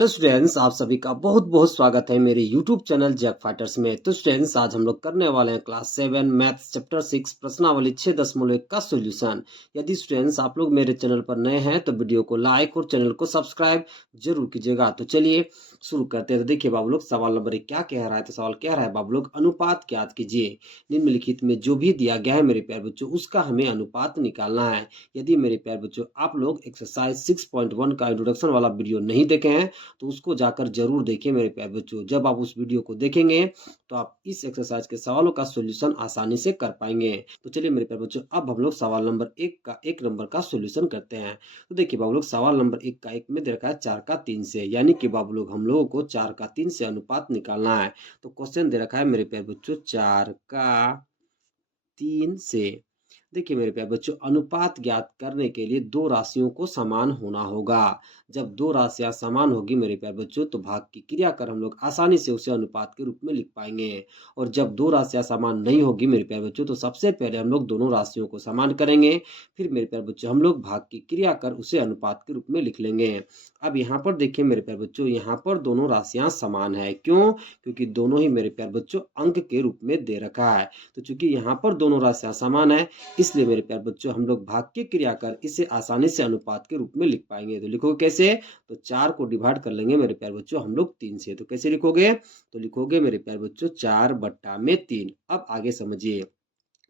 तो स्टूडेंट्स, आप सभी का बहुत बहुत स्वागत है मेरे YouTube चैनल जैक फाइटर्स में। तो स्टूडेंट्स, आज हम लोग करने वाले हैं क्लास 7 मैथ्स चैप्टर 6 प्रश्नावली 6.1 का सॉल्यूशन। यदि स्टूडेंट्स आप लोग मेरे चैनल पर नए हैं तो वीडियो को लाइक और चैनल को सब्सक्राइब जरूर कीजिएगा। तो चलिए शुरू करते हैं। तो देखिए बाबू लोग, सवाल नंबर 1 क्या कह रहा है। तो सवाल कह रहा है बाबू लोग, अनुपात ज्ञात कीजिए। निम्नलिखित में जो भी दिया गया है मेरे प्यारे बच्चों, उसका हमें अनुपात निकालना है। यदि मेरे प्यारे बच्चों आप लोग एक्सरसाइज 6.1 का इंट्रोडक्शन वाला वीडियो नहीं देखे हैं तो उसको जाकर जरूर देखिए मेरे प्यारे बच्चों। जब आप उस वीडियो को देखेंगे तो आप इस एक्सरसाइज के सवालों का सॉल्यूशन आसानी से कर पाएंगे। तो चलिए मेरे प्यारे बच्चों, अब हम लोग सवाल नंबर 1 नंबर का सॉल्यूशन करते हैं। तो देखिए बाबू लोग, सवाल नंबर 1 का 1 में दे रखा है 4 का 3 से, यानी कि बाबू लोग हम लोगों को 4 का 3 से अनुपात निकालना है। तो क्वेश्चन दे रखा है मेरे प्यारे बच्चों 4 का 3 से। देखिए मेरे प्यारे बच्चों, अनुपात ज्ञात करने के लिए दो राशियों को समान होना होगा। जब दो राशियां समान होगी मेरे प्यारे बच्चों, तो भाग की क्रिया कर हम लोग आसानी से उसे अनुपात के रूप में लिख पाएंगे। और जब दो राशियां समान नहीं होगी मेरे प्यारे बच्चों, तो सबसे पहले हम लोग दोनों राशियों को समान करेंगे, फिर मेरे प्यारे बच्चों हम लोग भाग की क्रिया कर उसे अनुपात के रूप में लिख लेंगे। अब यहाँ पर देखिए मेरे प्यारे बच्चों, यहाँ पर दोनों राशियां समान है। क्यों? क्योंकि दोनों ही मेरे प्यारे बच्चों अंक के रूप में दे रखा है। तो चूंकि यहाँ पर दोनों राशियां समान है, इसलिए मेरे प्यारे बच्चों हम लोग भाग की क्रिया कर इसे आसानी से अनुपात के रूप में लिख पाएंगे। तो लिखोगे कैसे? तो 4 को डिवाइड कर लेंगे मेरे प्यारे बच्चों हम लोग 3 से। तो कैसे लिखोगे? तो लिखोगे मेरे प्यारे बच्चों 4/3। अब आगे समझिए।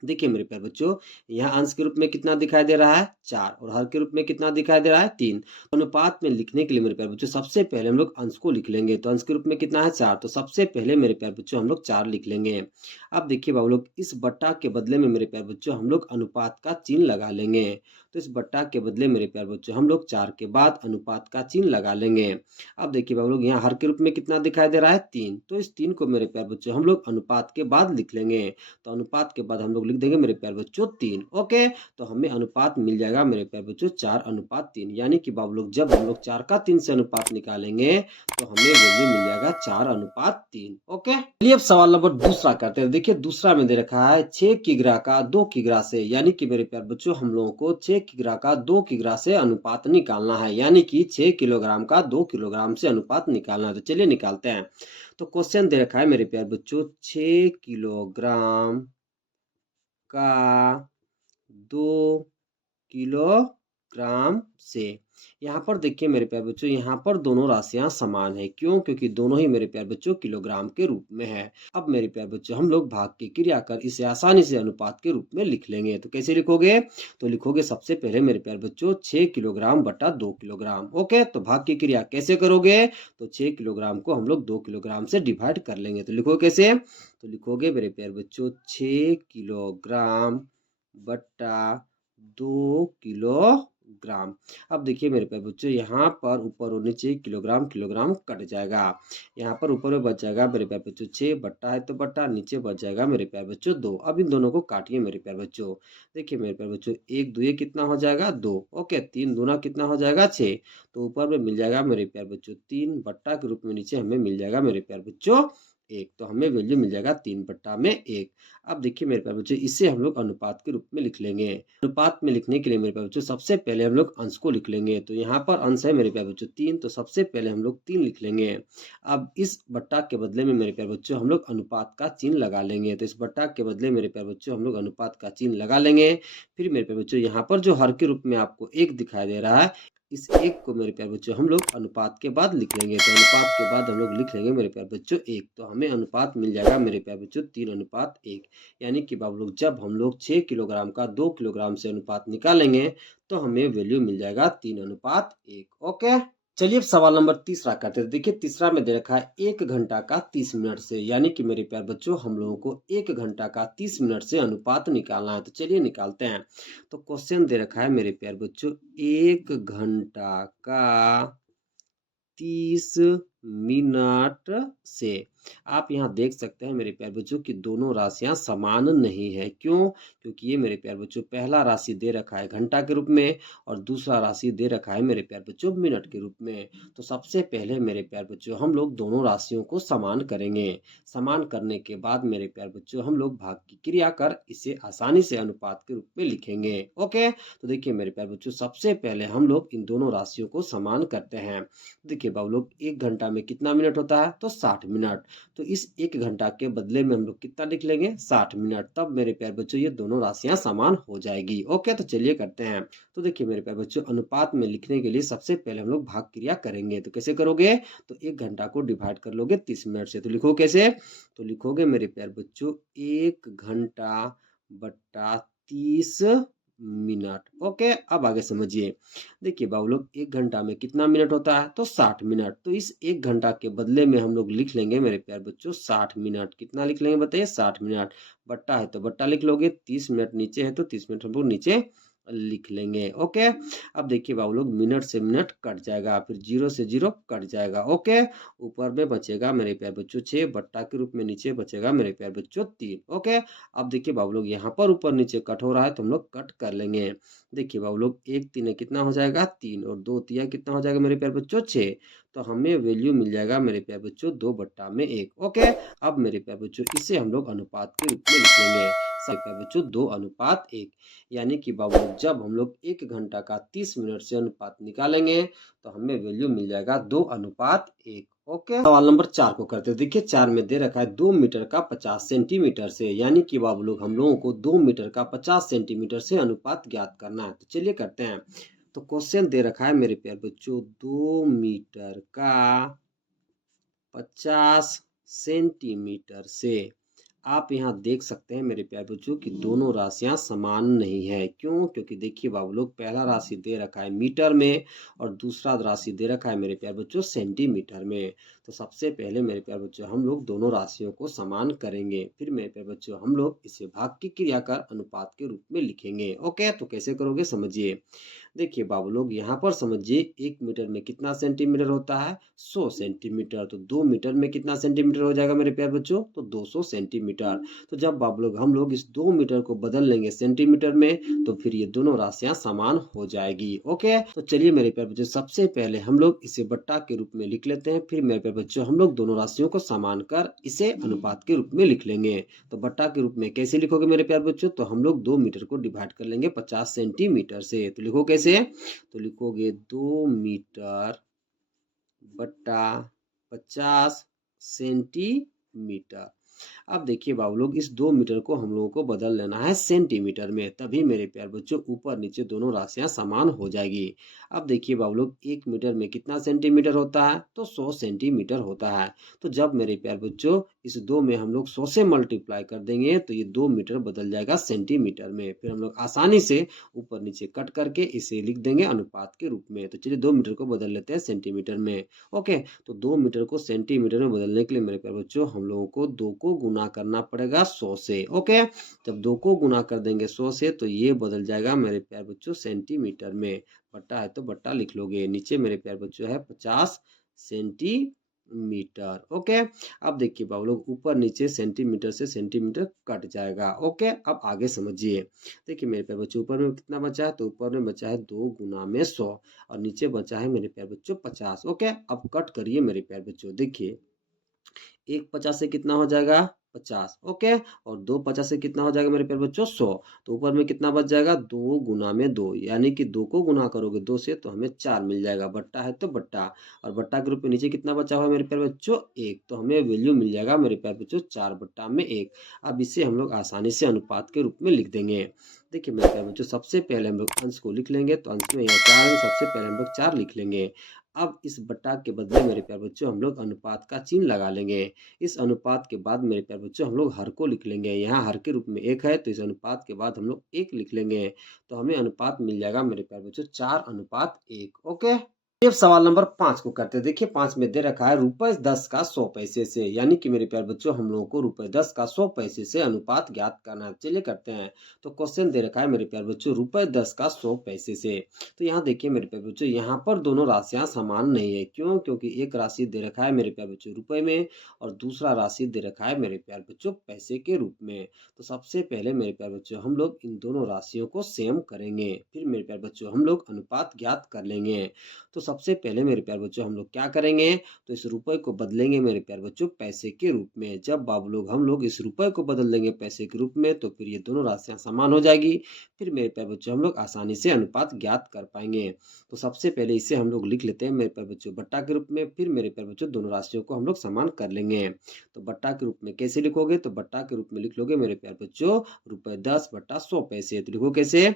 देखिए मेरे प्यारे बच्चों, यहाँ अंश के रूप में कितना दिखाई दे रहा है? 4, और हर के रूप में कितना दिखाई दे रहा है? 3। अनुपात में लिखने के लिए मेरे प्यारे बच्चों सबसे पहले हम लोग अंश को लिख लेंगे। तो अंश के रूप में कितना है? 4। तो सबसे पहले मेरे प्यारे बच्चों हम लोग 4 लिख लेंगे। अब देखिए बाबू लोग, इस बट्टा के बदले में मेरे प्यारे बच्चों हम लोग अनुपात का चिन्ह लगा लेंगे। तो इस बट्टा के बदले मेरे प्यारे बच्चों हम लोग 4 के बाद अनुपात का चिन्ह लगा लेंगे। अब देखिए बाबू लोग, यहाँ हर के रूप में कितना दिखाई दे रहा है? 3। तो इस 3 को मेरे प्यारे बच्चों हम लोग अनुपात के बाद लिख लेंगे। तो अनुपात के बाद हम लोग लिख देंगे मेरे प्यारे बच्चों 3। ओके, तो हमें अनुपात मिल जाएगा मेरे प्यारे बच्चों 4/3। यानी कि बाबू लोग जब हम लोग 4 का 3 से अनुपात निकालेंगे तो हमें वैल्यू मिल जाएगा 4/3। ओके, चलिए अब सवाल नंबर दूसरा करते हैं। देखिए दूसरा में दे रखा है 6 किग्रा का 2 किग्रा से, यानी कि मेरे प्यारे बच्चों हम लोगों को 6 किग्रा का 2 किग्रा से अनुपात निकालना है। यानी कि 6 किलोग्राम का 2 किलोग्राम से अनुपात निकालना है। तो चलिए निकालते हैं। तो क्वेश्चन दे रखा है मेरे प्यारे बच्चों 6 किलोग्राम का 2 किलोग्राम से। यहाँ पर देखिए मेरे प्यारे बच्चों, यहाँ पर दोनों राशियां समान है। क्यों? क्योंकि दोनों ही मेरे प्यारे बच्चों किलोग्राम के रूप में है। अब मेरे प्यारे बच्चों हम लोग भाग की क्रिया कर इसे आसानी से अनुपात के रूप में लिख लेंगे। तो कैसे लिखोगे? तो लिखोगे सबसे पहले मेरे प्यारे बच्चों 6 किलोग्राम बटा 2 किलोग्राम। ओके, तो भाग की क्रिया कैसे करोगे? तो 6 किलोग्राम को हम लोग 2 किलोग्राम से डिवाइड कर लेंगे। तो लिखो कैसे? तो लिखोगे मेरे प्यारे बच्चों 6 किलोग्राम बटा 2 किलोग्राम। अब देखिए मेरे प्यारे बच्चों, यहाँ पर ऊपर और नीचे किलोग्राम किलोग्राम कट जाएगा। यहाँ पर ऊपर में बच जाएगा मेरे प्यारे बच्चों 6, बट्टा है तो बट्टा, नीचे बच जाएगा मेरे प्यारे बच्चों 2। अब इन दोनों को काटिए मेरे प्यारे बच्चों। देखिए मेरे प्यारे बच्चों, 1 2 कितना हो जाएगा? 2। ओके, 3 दूना कितना हो जाएगा? 6। तो ऊपर में मिल जाएगा मेरे प्यारे बच्चों 3, बट्टा के रूप में नीचे हमें मिल जाएगा मेरे प्यारे बच्चों 1। तो हमें वैल्यू मिल जाएगा 3/1। अब देखिए मेरे प्यारे बच्चों, इसे हम लोग अनुपात के रूप में लिख लेंगे। अनुपात में लिखने के लिए मेरे प्यारे बच्चों सबसे पहले हम लोग अंश को लिख लेंगे। तो यहाँ पर अंश है मेरे प्यारे बच्चों 3, तो सबसे पहले हम लोग 3 लिख लेंगे। अब इस बट्टा के बदले में मेरे प्यारे बच्चों हम लोग अनुपात का चिन्ह लगा लेंगे। तो इस बट्टा के बदले मेरे प्यारे बच्चों हम लोग अनुपात का चिन्ह लगा लेंगे। फिर मेरे प्यारे बच्चों यहाँ पर जो हर के रूप में आपको 1 दिखाई दे रहा है, इस 1 को मेरे प्यारे बच्चों हम लोग अनुपात के बाद लिख लेंगे। तो अनुपात के बाद हम लोग लिख लेंगे मेरे प्यारे बच्चों 1। तो हमें अनुपात मिल जाएगा मेरे प्यारे बच्चों 3/1। यानी कि बाबू लोग जब हम लोग 6 किलोग्राम का 2 किलोग्राम से अनुपात निकालेंगे तो हमें वैल्यू मिल जाएगा 3/1। ओके, चलिए अब सवाल नंबर तीसरा करते हैं। देखिए तीसरा में दे रखा है 1 घंटा का 30 मिनट से, यानी कि मेरे प्यारे बच्चों हम लोगों को 1 घंटा का 30 मिनट से अनुपात निकालना है। तो चलिए निकालते हैं। तो क्वेश्चन दे रखा है मेरे प्यारे बच्चों 1 घंटा का 30 मिनट से। आप यहाँ देख सकते हैं मेरे प्यारे बच्चों कि दोनों राशियां समान नहीं है। क्यों? क्योंकि ये मेरे प्यारे बच्चों पहला राशि दे रखा है घंटा के रूप में और दूसरा राशि दे रखा है मेरे प्यारे बच्चों मिनट के रूप में। तो सबसे पहले मेरे प्यारे बच्चों हम लोग दोनों राशियों को समान करेंगे। समान करने के बाद मेरे प्यारे बच्चों हम लोग भाग की क्रिया कर इसे आसानी से अनुपात के रूप में लिखेंगे। ओके, तो देखिए मेरे प्यारे बच्चों सबसे पहले हम लोग इन दोनों राशियों को समान करते हैं। देखिए बाबू लोग, एक घंटा में कितना मिनट होता है? तो 60 मिनट। तो इस एक घंटा के बदले में हम लोग कितना लिख लेंगे? 60 मिनट। तब मेरे प्यारे बच्चों ये दोनों राशियां समान हो जाएगी। ओके, तो चलिए करते हैं। तो देखिए मेरे प्यारे बच्चों अनुपात में लिखने के लिए सबसे पहले हम लोग भाग क्रिया करेंगे। तो कैसे करोगे? तो एक घंटा को डिवाइड कर लोगे 30 मिनट से। तो लिखो कैसे? तो लिखोगे मेरे प्यारे बच्चों 1 घंटा बट्टा 30 मिनट। ओके, अब आगे समझिए। देखिए बाबू लोग, एक घंटा में कितना मिनट होता है? तो 60 मिनट। तो इस एक घंटा के बदले में हम लोग लिख लेंगे मेरे प्यारे बच्चों 60 मिनट। कितना लिख लेंगे बताइए? 60 मिनट। बट्टा है तो बट्टा लिख लोगे, 30 मिनट नीचे है तो 30 मिनट हम लोग नीचे लिख लेंगे। ओके, अब देखिए बाबू लोग, मिनट से मिनट कट जाएगा, फिर जीरो से जीरो कट जाएगा। ओके, ऊपर में बचेगा मेरे प्यारे बच्चों 6, बट्टा के रूप में नीचे बचेगा मेरे प्यारे बच्चों 3। ओके, अब देखिए बाबू लोग, यहाँ पर ऊपर नीचे कट हो रहा है तो हम लोग कट कर लेंगे। देखिए बाबू लोग, एक तीन कितना हो जाएगा? 3, और दो तिया कितना हो जाएगा मेरे प्यारे बच्चों? 6। तो हमें वैल्यू मिल जाएगा मेरे प्यारे बच्चों 2 बट्टा में 1। ओके, अब मेरे प्यारे बच्चों इसे हम लोग अनुपात के रूप में लिख लेंगे। प्यारे बच्चों 2 अनुपात 1। यानी कि बाबू लोग, जब हम लोग एक घंटा का 30 मिनट से अनुपात निकालेंगे तो हमें वैल्यू मिल जाएगा 2 अनुपात 1। ओके, सवाल नंबर 4 को करते हैं। देखिए 4 में दे रखा है 2 मीटर का 50 सेंटीमीटर से। यानी कि बाबू लोग हम लोगों को 2 मीटर का 50 सेंटीमीटर से अनुपात ज्ञात करना है। तो चलिए करते हैं। तो क्वेश्चन दे रखा है मेरे प्यारे बच्चों 2 मीटर का 50 सेंटीमीटर से। आप यहाँ देख सकते हैं मेरे प्यारे बच्चों कि दोनों राशियां समान नहीं है। क्यों? क्योंकि देखिए बाबू लोग, पहला राशि दे रखा है मीटर में और दूसरा राशि दे रखा है मेरे प्यारे बच्चों सेंटीमीटर में। तो सबसे पहले मेरे प्यारे बच्चों हम लोग दोनों राशियों को समान करेंगे, फिर मेरे प्यारे बच्चों हम लोग इसे भाग की क्रिया कर अनुपात के रूप में लिखेंगे। ओके, तो कैसे करोगे समझिए। देखिए बाबू लोग, यहाँ पर समझिए 1 मीटर में कितना सेंटीमीटर होता है? 100 सेंटीमीटर। तो 2 मीटर में कितना सेंटीमीटर हो जाएगा मेरे प्यारे बच्चों? तो 200 सेंटीमीटर। तो जब बाबू लोग हम लोग इस 2 मीटर को बदल लेंगे सेंटीमीटर में तो फिर ये दोनों राशियां समान हो जाएगी। ओके, तो चलिए मेरे प्यारे बच्चों सबसे पहले हम लोग इसे बट्टा के रूप में लिख लेते हैं। फिर मेरे प्यारे बच्चों हम लोग दोनों राशियों को समान कर इसे अनुपात के रूप में लिख लेंगे। तो बट्टा के रूप में कैसे लिखोगे मेरे प्यारे बच्चों? तो हम लोग 2 मीटर को डिवाइड कर लेंगे 50 सेंटीमीटर से। तो लिखो कैसे? तो लिखोगे 2 मीटर बट्टा 50 सेंटीमीटर। अब देखिए बाबू लोग, इस 2 मीटर को हम लोगों को बदल लेना है सेंटीमीटर में, तभी मेरे प्यारे बच्चों ऊपर नीचे दोनों राशियां समान हो जाएगी। अब देखिए बाबू लोग, 1 मीटर में कितना सेंटीमीटर होता है? तो 100 सेंटीमीटर होता है। तो जब मेरे प्यारे बच्चों इस 2 में हम लोग 100 से मल्टीप्लाई कर देंगे तो ये 2 मीटर बदल जाएगा सेंटीमीटर में। फिर हम लोग आसानी से ऊपर नीचे कट करके इसे लिख देंगे अनुपात के रूप में। तो चलिए 2 मीटर को बदल लेते हैं सेंटीमीटर में। ओके, तो 2 मीटर को सेंटीमीटर में बदलने के लिए मेरे प्यारे बच्चों हम लोगों को 2 को गुना करना पड़ेगा 100 से। ओके, जब 2 को गुना कर देंगे 100 से तो ये बदल जाएगा मेरे प्यारे बच्चों सेंटीमीटर में। बट्टा है तो बट्टा लिख लोगे, नीचे मेरे प्यारे बच्चों है 50 सेंटीमीटर। ओके, अब देखिए बाबू लोग, ऊपर नीचे सेंटीमीटर से सेंटीमीटर कट जाएगा। ओके, अब आगे समझिए। देखिए मेरे प्यारे बच्चों ऊपर में कितना बचा है? तो ऊपर में बचा है 2 गुना में 100 और नीचे बचा है मेरे प्यारे बच्चों 50। ओके, अब कट करिए मेरे प्यारे बच्चों। देखिए 1 50 से कितना हो जाएगा? 50। ओके, और 2 50 से कितना हो जाएगा मेरे प्यारे बच्चों? 100। तो ऊपर में कितना बच जाएगा? 2 गुना में 2, यानी कि 2 को गुना करोगे 2 से तो हमें 4 मिल जाएगा। बट्टा है तो बट्टा, और बट्टा के रूप में नीचे कितना बचा हुआ है मेरे प्यारे बच्चों? 1। तो हमें वैल्यू मिल जाएगा मेरे प्यारे बच्चों 4 बट्टा में 1। अब इसे हम लोग आसानी से अनुपात के रूप में लिख देंगे। देखिए मेरे प्यारे बच्चों सबसे पहले हम लोग अंश को लिख लेंगे। तो अंश में यहाँ 4 है, सबसे पहले हम लोग 4 लिख लेंगे। अब इस बट्टा के बदले मेरे प्यारे बच्चों हम लोग अनुपात का चिन्ह लगा लेंगे। इस अनुपात के बाद मेरे प्यारे बच्चों हम लोग हर को लिख लेंगे। यहाँ हर के रूप में 1 है तो इस अनुपात के बाद हम लोग 1 लिख लेंगे। तो हमें अनुपात मिल जाएगा मेरे प्यारे बच्चों 4 अनुपात 1। ओके, अब सवाल नंबर 5 को करते हैं। देखिए 5 में दे रखा है रुपए 10 का 100 पैसे से, यानी कि मेरे प्यारे बच्चों हम लोगों को रुपए 10 का 100 पैसे से अनुपात ज्ञात करना है। चलिए करते हैं। तो क्वेश्चन दे रखा है मेरे प्यारे बच्चों रुपए 10 का 100 पैसे से। तो यहाँ देखिए मेरे प्यारे बच्चों यहाँ पर दोनों राशियां समान नहीं है। क्यों? क्योंकि एक राशि दे रखा है मेरे प्यारे बच्चों रुपए में और दूसरा राशि दे रखा है मेरे प्यारे बच्चों पैसे के रूप में। तो सबसे पहले मेरे प्यारे बच्चों हम लोग इन दोनों राशियों को सेम करेंगे, फिर मेरे प्यारे बच्चों हम लोग अनुपात ज्ञात कर लेंगे। तो सबसे पहले मेरे प्यारे बच्चों हम लोग क्या करेंगे, तो इस रुपए को बदलेंगे मेरे प्यारे बच्चों पैसे के रूप में। जब बाबू लोग हम लोग इस रुपए को बदल देंगे पैसे के रूप में तो फिर ये दोनों राशियां समान हो जाएगी। फिर मेरे प्यारे बच्चों हम लोग आसानी से अनुपात ज्ञात कर पाएंगे। तो सबसे पहले इसे हम लोग लिख लेते हैं मेरे प्यारे बच्चों बट्टा के रूप में, फिर मेरे प्यारे बच्चों दोनों राशियों को हम लोग समान कर लेंगे। तो बट्टा के रूप में कैसे लिखोगे, तो बट्टा के रूप में लिख लोगे मेरे प्यारे बच्चों रुपए 10 बट्टा 100 पैसे। तो लिखो कैसे,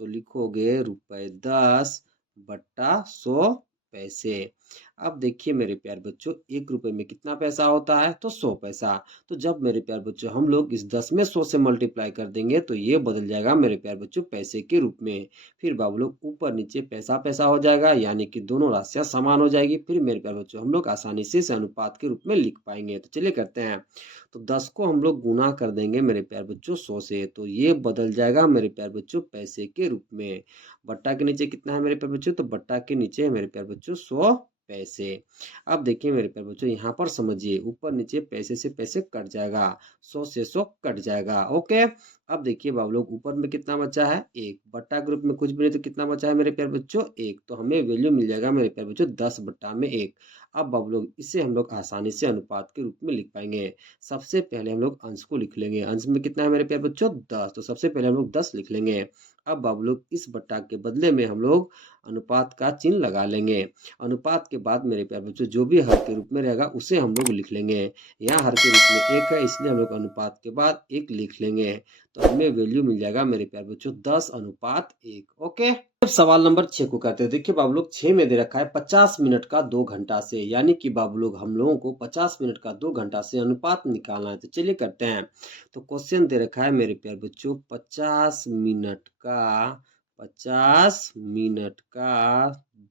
तो लिखोगे रुपए 10 बट्टा 100 पैसे। अब देखिए मेरे प्यारे बच्चों 1 रुपए में कितना पैसा होता है, तो 100 पैसा। तो जब मेरे प्यारे बच्चों हम लोग इस 10 में 100 से मल्टीप्लाई कर देंगे तो ये बदल जाएगा मेरे प्यारे बच्चों पैसे के रूप में। फिर बाबू लोग ऊपर नीचे पैसा पैसा हो जाएगा, यानी कि दोनों राशियां समान हो जाएगी। फिर मेरे प्यारे बच्चों हम लोग आसानी से इस अनुपात के रूप में लिख पाएंगे। तो चलिए करते हैं। तो 10 को हम लोग गुना कर देंगे मेरे प्यारे बच्चों 100 से, तो ये बदल जाएगा मेरे प्यारे बच्चों पैसे के रूप में। बट्टा के नीचे कितना है मेरे प्यारे बच्चों, तो बट्टा के नीचे है मेरे प्यारे बच्चों 100 पैसे। अब देखिए मेरे प्यारे बच्चों यहाँ पर समझिए ऊपर नीचे पैसे से पैसे कट जाएगा, 100 से 100 कट जाएगा। ओके। अब देखिए बाबू लोग ऊपर में कितना बचा है, 1। बट्टा ग्रुप में कुछ भी नहीं तो कितना बचा है मेरे प्यारे बच्चों, 1। तो हमें वैल्यू मिल जाएगा मेरे प्यारे बच्चों 10 बट्टा में 1। अब बाबू लोग इसे हम लोग आसानी से अनुपात के रूप में लिख पाएंगे। सबसे पहले हम लोग अंश को लिख लेंगे। अंश में कितना है मेरे प्यारे बच्चों 10, तो सबसे पहले हम लोग 10 लिख लेंगे। अब बाबू लोग इस बट्टा के बदले में हम लोग अनुपात का चिन्ह लगा लेंगे। अनुपात के बाद मेरे प्यारे बच्चों जो भी हर के रूप में रहेगा उसे हम लोग लिख लेंगे। यहाँ हर के रूप में 1 है इसलिए हम लोग अनुपात के बाद 1 लिख लेंगे। तो हमें वैल्यू मिल जाएगा मेरे प्यारे बच्चों 10:1। ओके। अब सवाल नंबर 6 को करते हैं। देखिए बाबू लोग 6 में दे रखा है 50 मिनट का 2 घंटा से, यानी कि बाबू लोग हम लोगों को 50 मिनट का 2 घंटा से अनुपात निकालना है। तो चलिए करते हैं। तो क्वेश्चन दे रखा है मेरे प्यारे बच्चों 50 मिनट का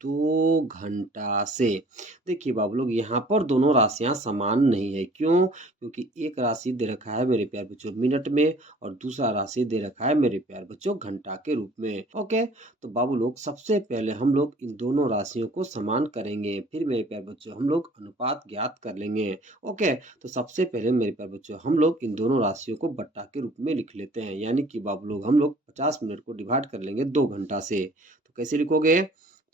2 घंटा से। देखिए बाबू लोग यहाँ पर दोनों राशियां समान नहीं है। क्यों? क्योंकि एक राशि दे रखा है मेरे प्यारे बच्चों मिनट में और दूसरा राशि दे रखा है मेरे प्यारे बच्चों घंटा के रूप में। ओके। तो बाबू लोग सबसे पहले हम लोग इन दोनों राशियों को समान करेंगे, फिर मेरे प्यारे बच्चों हम लोग अनुपात ज्ञात कर लेंगे। ओके। तो सबसे पहले मेरे प्यारे बच्चों हम लोग इन दोनों राशियों को बट्टा के रूप में लिख लेते हैं, यानी कि बाबू लोग हम लोग 50 मिनट को डिवाइड कर लेंगे 2 घंटा से। तो कैसे लिखोगे,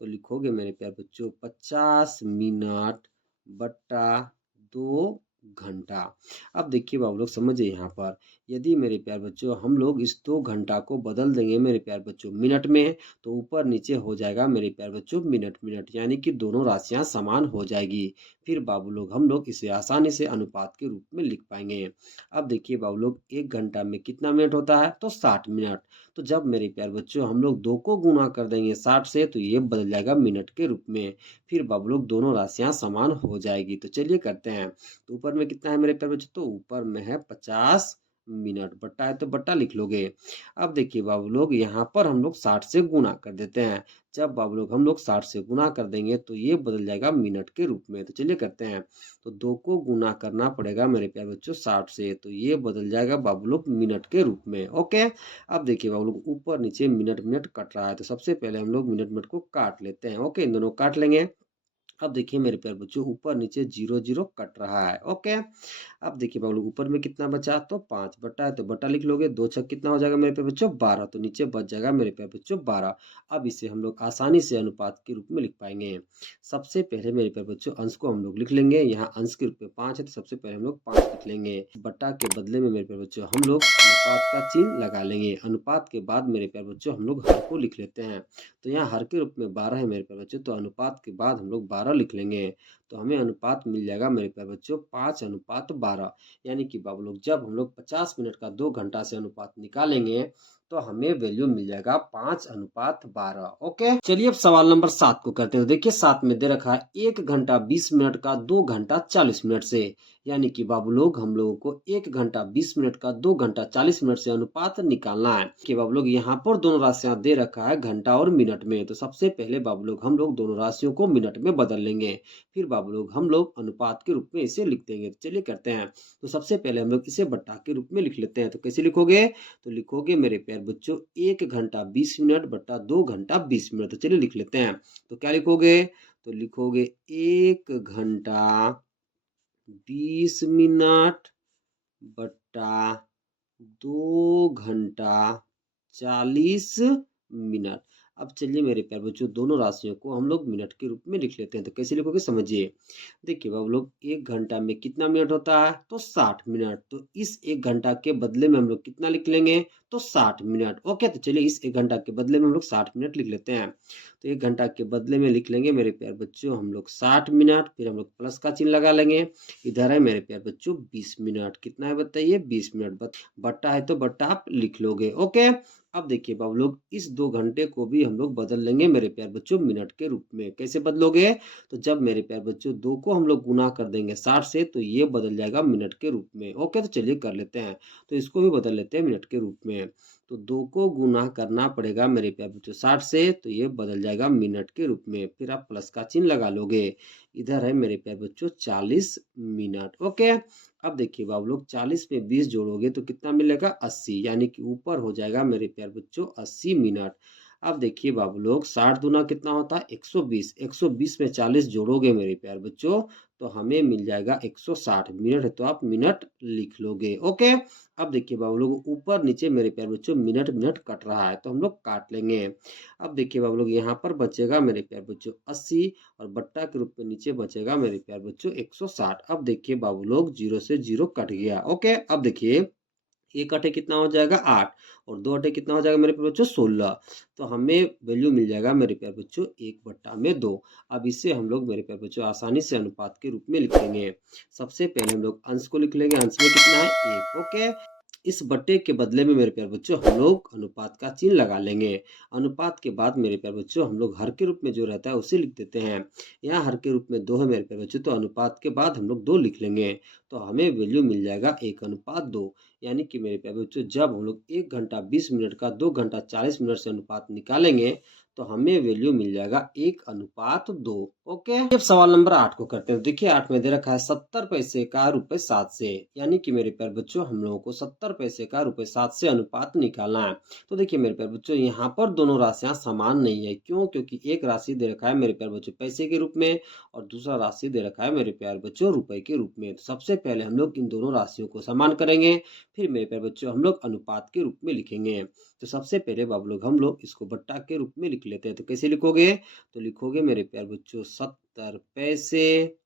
तो लिखोगे मेरे प्यारे बच्चों 50 मिनट बट्टा 2 घंटा। अब देखिए बाबू लोग समझिए यहाँ पर यदि मेरे प्यारे बच्चों हम लोग इस 2 घंटा को बदल देंगे मेरे प्यारे बच्चों मिनट में तो ऊपर नीचे हो जाएगा मेरे प्यारे बच्चों मिनट मिनट, यानी कि दोनों राशियां समान हो जाएगी। फिर बाबू लोग हम लोग इसे आसानी से अनुपात के रूप में लिख पाएंगे। अब देखिए बाबू लोग 1 घंटा में कितना मिनट होता है, तो 60 मिनट। तो जब मेरे प्यारे बच्चों हम लोग 2 को गुना कर देंगे 60 से तो ये बदल जाएगा मिनट के रूप में। फिर बाबू लोग दोनों राशियां समान हो जाएगी। तो चलिए करते हैं। तो ऊपर में कितना है मेरे प्यारे बच्चों, तो ऊपर में है 50 मिनट, बट्टा है तो बट्टा लिख लोगे। अब देखिए बाबू लोग यहाँ पर हम लोग 60 से गुना कर देते हैं। जब बाबू लोग हम लोग 60 से गुना कर देंगे तो ये बदल जाएगा मिनट के रूप में। तो चलिए करते हैं। तो 2 को गुना करना पड़ेगा मेरे प्यारे बच्चों 60 से, तो ये बदल जाएगा बाबू लोग मिनट के रूप में। ओके। अब देखिए बाबू लोग ऊपर नीचे मिनट मिनट कट रहा है तो सबसे पहले हम लोग मिनट मिनट को काट लेते हैं। ओके, इन दोनों काट लेंगे। अब देखिए मेरे प्यारे बच्चों ऊपर नीचे 0 0 कट रहा है। ओके। अब देखिए बाबू लोग ऊपर में कितना बचा, तो 5 बटा है तो बटा लिख लोगे। 2 छक कितना हो जाएगा मेरे प्यारे बच्चों 12, तो नीचे बच जाएगा मेरे प्यारे बच्चों 12। अब इसे हम लोग आसानी से अनुपात के रूप में लिख पाएंगे। सबसे पहले मेरे प्यारे बच्चों अंश को हम लोग लिख लेंगे। यहाँ अंश के रूप में 5 है तो सबसे पहले हम लोग 5 लिख लेंगे। बटा के बदले में मेरे प्यारे बच्चों हम लोग अनुपात का चिन्ह लगा लेंगे। अनुपात के बाद मेरे प्यारे बच्चों हम लोग हर को लिख लेते हैं। तो यहाँ हर के रूप में 12 है मेरे प्यारे बच्चों, तो अनुपात के बाद हम लोग 12 लिख लेंगे। तो हमें अनुपात मिल जाएगा मेरे प्यारे बच्चों 5:12। यानी कि बाबू लोग जब हम लोग 50 मिनट का 2 घंटा से अनुपात निकालेंगे तो हमें वैल्यू मिल जाएगा 5:12। ओके, चलिए अब सवाल नंबर 7 को करते हैं। देखिए 7 में दे रखा है 1 घंटा 20 मिनट का 2 घंटा 40 मिनट से। यानी कि बाबू लोग हम लोगों को 1 घंटा 20 मिनट का 2 घंटा 40 मिनट से अनुपात निकालना है। कि बाबू लोग यहाँ पर दोनों राशियां दे रखा है घंटा और मिनट में। तो सबसे पहले बाबू लोग हम लोग दोनों राशियों को मिनट में बदल लेंगे, फिर बाबू लोग हम लोग अनुपात के रूप में इसे लिख देंगे। तो चलिए करते हैं। तो सबसे पहले हम लोग इसे बट्टा के रूप में लिख लेते हैं। तो कैसे लिखोगे? तो लिखोगे मेरे प्यारे बच्चों 1 घंटा 20 मिनट बट्टा 2 घंटा 20 मिनट। तो चलिए लिख लेते हैं। तो क्या लिखोगे? तो लिखोगे 1 घंटा 20 मिनट बट्टा 2 घंटा 40 मिनट। अब चलिए मेरे प्यारे बच्चों दोनों राशियों को हम लोग मिनट के रूप में लिख लेते हैं। तो कैसे लिखोगे समझिए। देखिए बाबू लोग 1 घंटा में कितना मिनट होता है? तो 60 मिनट। तो इस 1 घंटा के बदले में हम लोग कितना लिख लेंगे? तो 60 मिनट। ओके, तो चलिए इस 1 घंटा के बदले में हम लोग 60 मिनट लिख लेते हैं। तो 1 घंटा के बदले में लिख लेंगे मेरे प्यारे बच्चों हम लोग 60 मिनट, फिर हम लोग प्लस का चिन्ह लगा लेंगे। इधर है मेरे प्यारे बच्चों 20 मिनट। कितना है बताइए? 20 मिनट। बट्टा है तो बट्टा आप लिख लोगे। ओके, अब देखिए बाबू लोग इस 2 घंटे को भी हम लोग बदल लेंगे मेरे प्यारे बच्चों मिनट के रूप में। कैसे बदलोगे? तो जब मेरे प्यारे बच्चों 2 को हम लोग गुना कर देंगे 60 से तो ये बदल जाएगा मिनट के रूप में। ओके, तो चलिए कर लेते हैं। तो इसको भी बदल लेते हैं मिनट के रूप में। तो 2 को गुना करना पड़ेगा मेरे प्यारे बच्चों 60 से, तो ये बदल जाएगा मिनट के रूप में। फिर आप प्लस का चिन्ह लगा लोगे। इधर है मेरे प्यारे बच्चों 40 मिनट। ओके, अब देखिए बाबू लोग 40 में 20 जोड़ोगे तो कितना मिलेगा? 80। यानी कि ऊपर हो जाएगा मेरे प्यारे बच्चों 80 मिनट। अब देखिए बाबू लोग 60 दूना कितना होता है? 120। 120 में 40 जोड़ोगे मेरे प्यारे बच्चों तो हमें मिल जाएगा 160 मिनट है, तो आप मिनट लिख लोगे। ओके, अब देखिए बाबू लोग ऊपर नीचे मेरे प्यारे बच्चों मिनट मिनट कट रहा है तो हम लोग काट लेंगे। अब देखिए बाबू लोग यहाँ पर बचेगा मेरे प्यारे बच्चों 80 और बट्टा के रूप में नीचे बचेगा मेरे प्यारे बच्चों 160। अब देखिए बाबू लोग 0 से 0 कट गया। ओके, अब देखिए 1 अठे कितना हो जाएगा? 8 और 2 अठे कितना हो जाएगा मेरे प्यारे बच्चों? 16। तो हमें वैल्यू मिल जाएगा मेरे प्यारे बच्चों 1/2। अब इसे हम लोग मेरे प्यारे बच्चों आसानी से अनुपात के रूप में लिखेंगे। सबसे पहले हम लोग अंश को लिख लेंगे। अंश में कितना है? 1। ओके, इस बट्टे के बदले में मेरे प्यारे बच्चों हम लोग अनुपात का चिन्ह लगा लेंगे। अनुपात के बाद मेरे प्यारे बच्चों हम लोग हर के रूप में जो रहता है उसे लिख देते हैं। यहाँ हर के रूप में 2 है मेरे प्यारे बच्चों, तो अनुपात के बाद हम लोग 2 लिख लेंगे। तो हमें वैल्यू मिल जाएगा 1:2। यानी कि मेरे प्यारे बच्चों जब हम लोग 1 घंटा 20 मिनट का 2 घंटा 40 मिनट से अनुपात निकालेंगे तो हमें वैल्यू मिल जाएगा 1:2। ओके, अब सवाल नंबर 8 को करते हैं। देखिए 8 में दे रखा है 70 पैसे का रुपए 7 से। यानी कि मेरे प्यारे बच्चों हम लोगों को 70 पैसे का रुपए 7 से अनुपात निकालना है। तो देखिए मेरे प्यारे बच्चों यहाँ पर दोनों राशियां समान नहीं है। क्यों? क्योंकि एक राशि दे रखा है मेरे प्यारे बच्चों पैसे के रूप में और दूसरा राशि दे रखा है मेरे प्यारे बच्चों रुपए के रूप में। तो सबसे पहले हम लोग इन दोनों राशियों को समान करेंगे, फिर मेरे प्यारे बच्चों हम लोग अनुपात के रूप में लिखेंगे। तो सबसे पहले बाबू लोग हम लोग इसको बट्टा के रूप में लिख लेते हैं। तो कैसे लिखोगे? तो लिखोगे मेरे प्यारे बच्चों 70 पैसे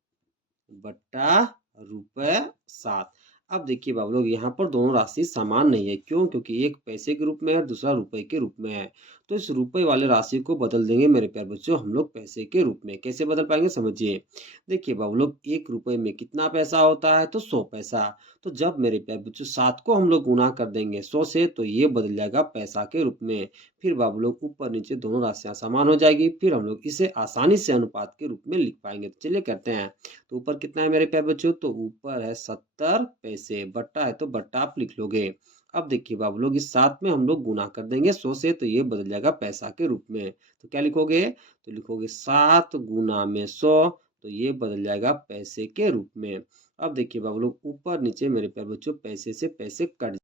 बट्टा रुपए 7। अब देखिए बाबू लोग यहाँ पर दोनों राशि समान नहीं है। क्यों? क्योंकि एक पैसे के रूप में है और दूसरा रुपए के रूप में है। तो इस रुपए वाले राशि को बदल देंगे मेरे प्यारे बच्चों हम लोग पैसे के रूप में। कैसे बदल पाएंगे समझिए। देखिए बाबू लोग 1 रुपए में कितना पैसा होता है? तो 100 पैसा। तो जब मेरे प्यारे बच्चों 7 को हम लोग गुना कर देंगे 100 से तो ये बदल जाएगा पैसा के रूप में। फिर बाबू लोग ऊपर नीचे दोनों राशियां समान हो जाएगी, फिर हम लोग इसे आसानी से अनुपात के रूप में लिख पाएंगे। तो चलिए करते हैं। तो ऊपर कितना है मेरे प्यारे बच्चों? तो ऊपर है 70 पैसे, बट्टा है तो बट्टा आप लिख लोगे। अब देखिए बाबू लोग इस 7 में हम लोग गुना कर देंगे 100 से तो ये बदल जाएगा पैसा के रूप में। तो क्या लिखोगे? तो लिखोगे 7 गुना में 100 तो ये बदल जाएगा पैसे के रूप में। अब देखिए बाबू लोग ऊपर नीचे मेरे प्यारे बच्चों पैसे से पैसे कट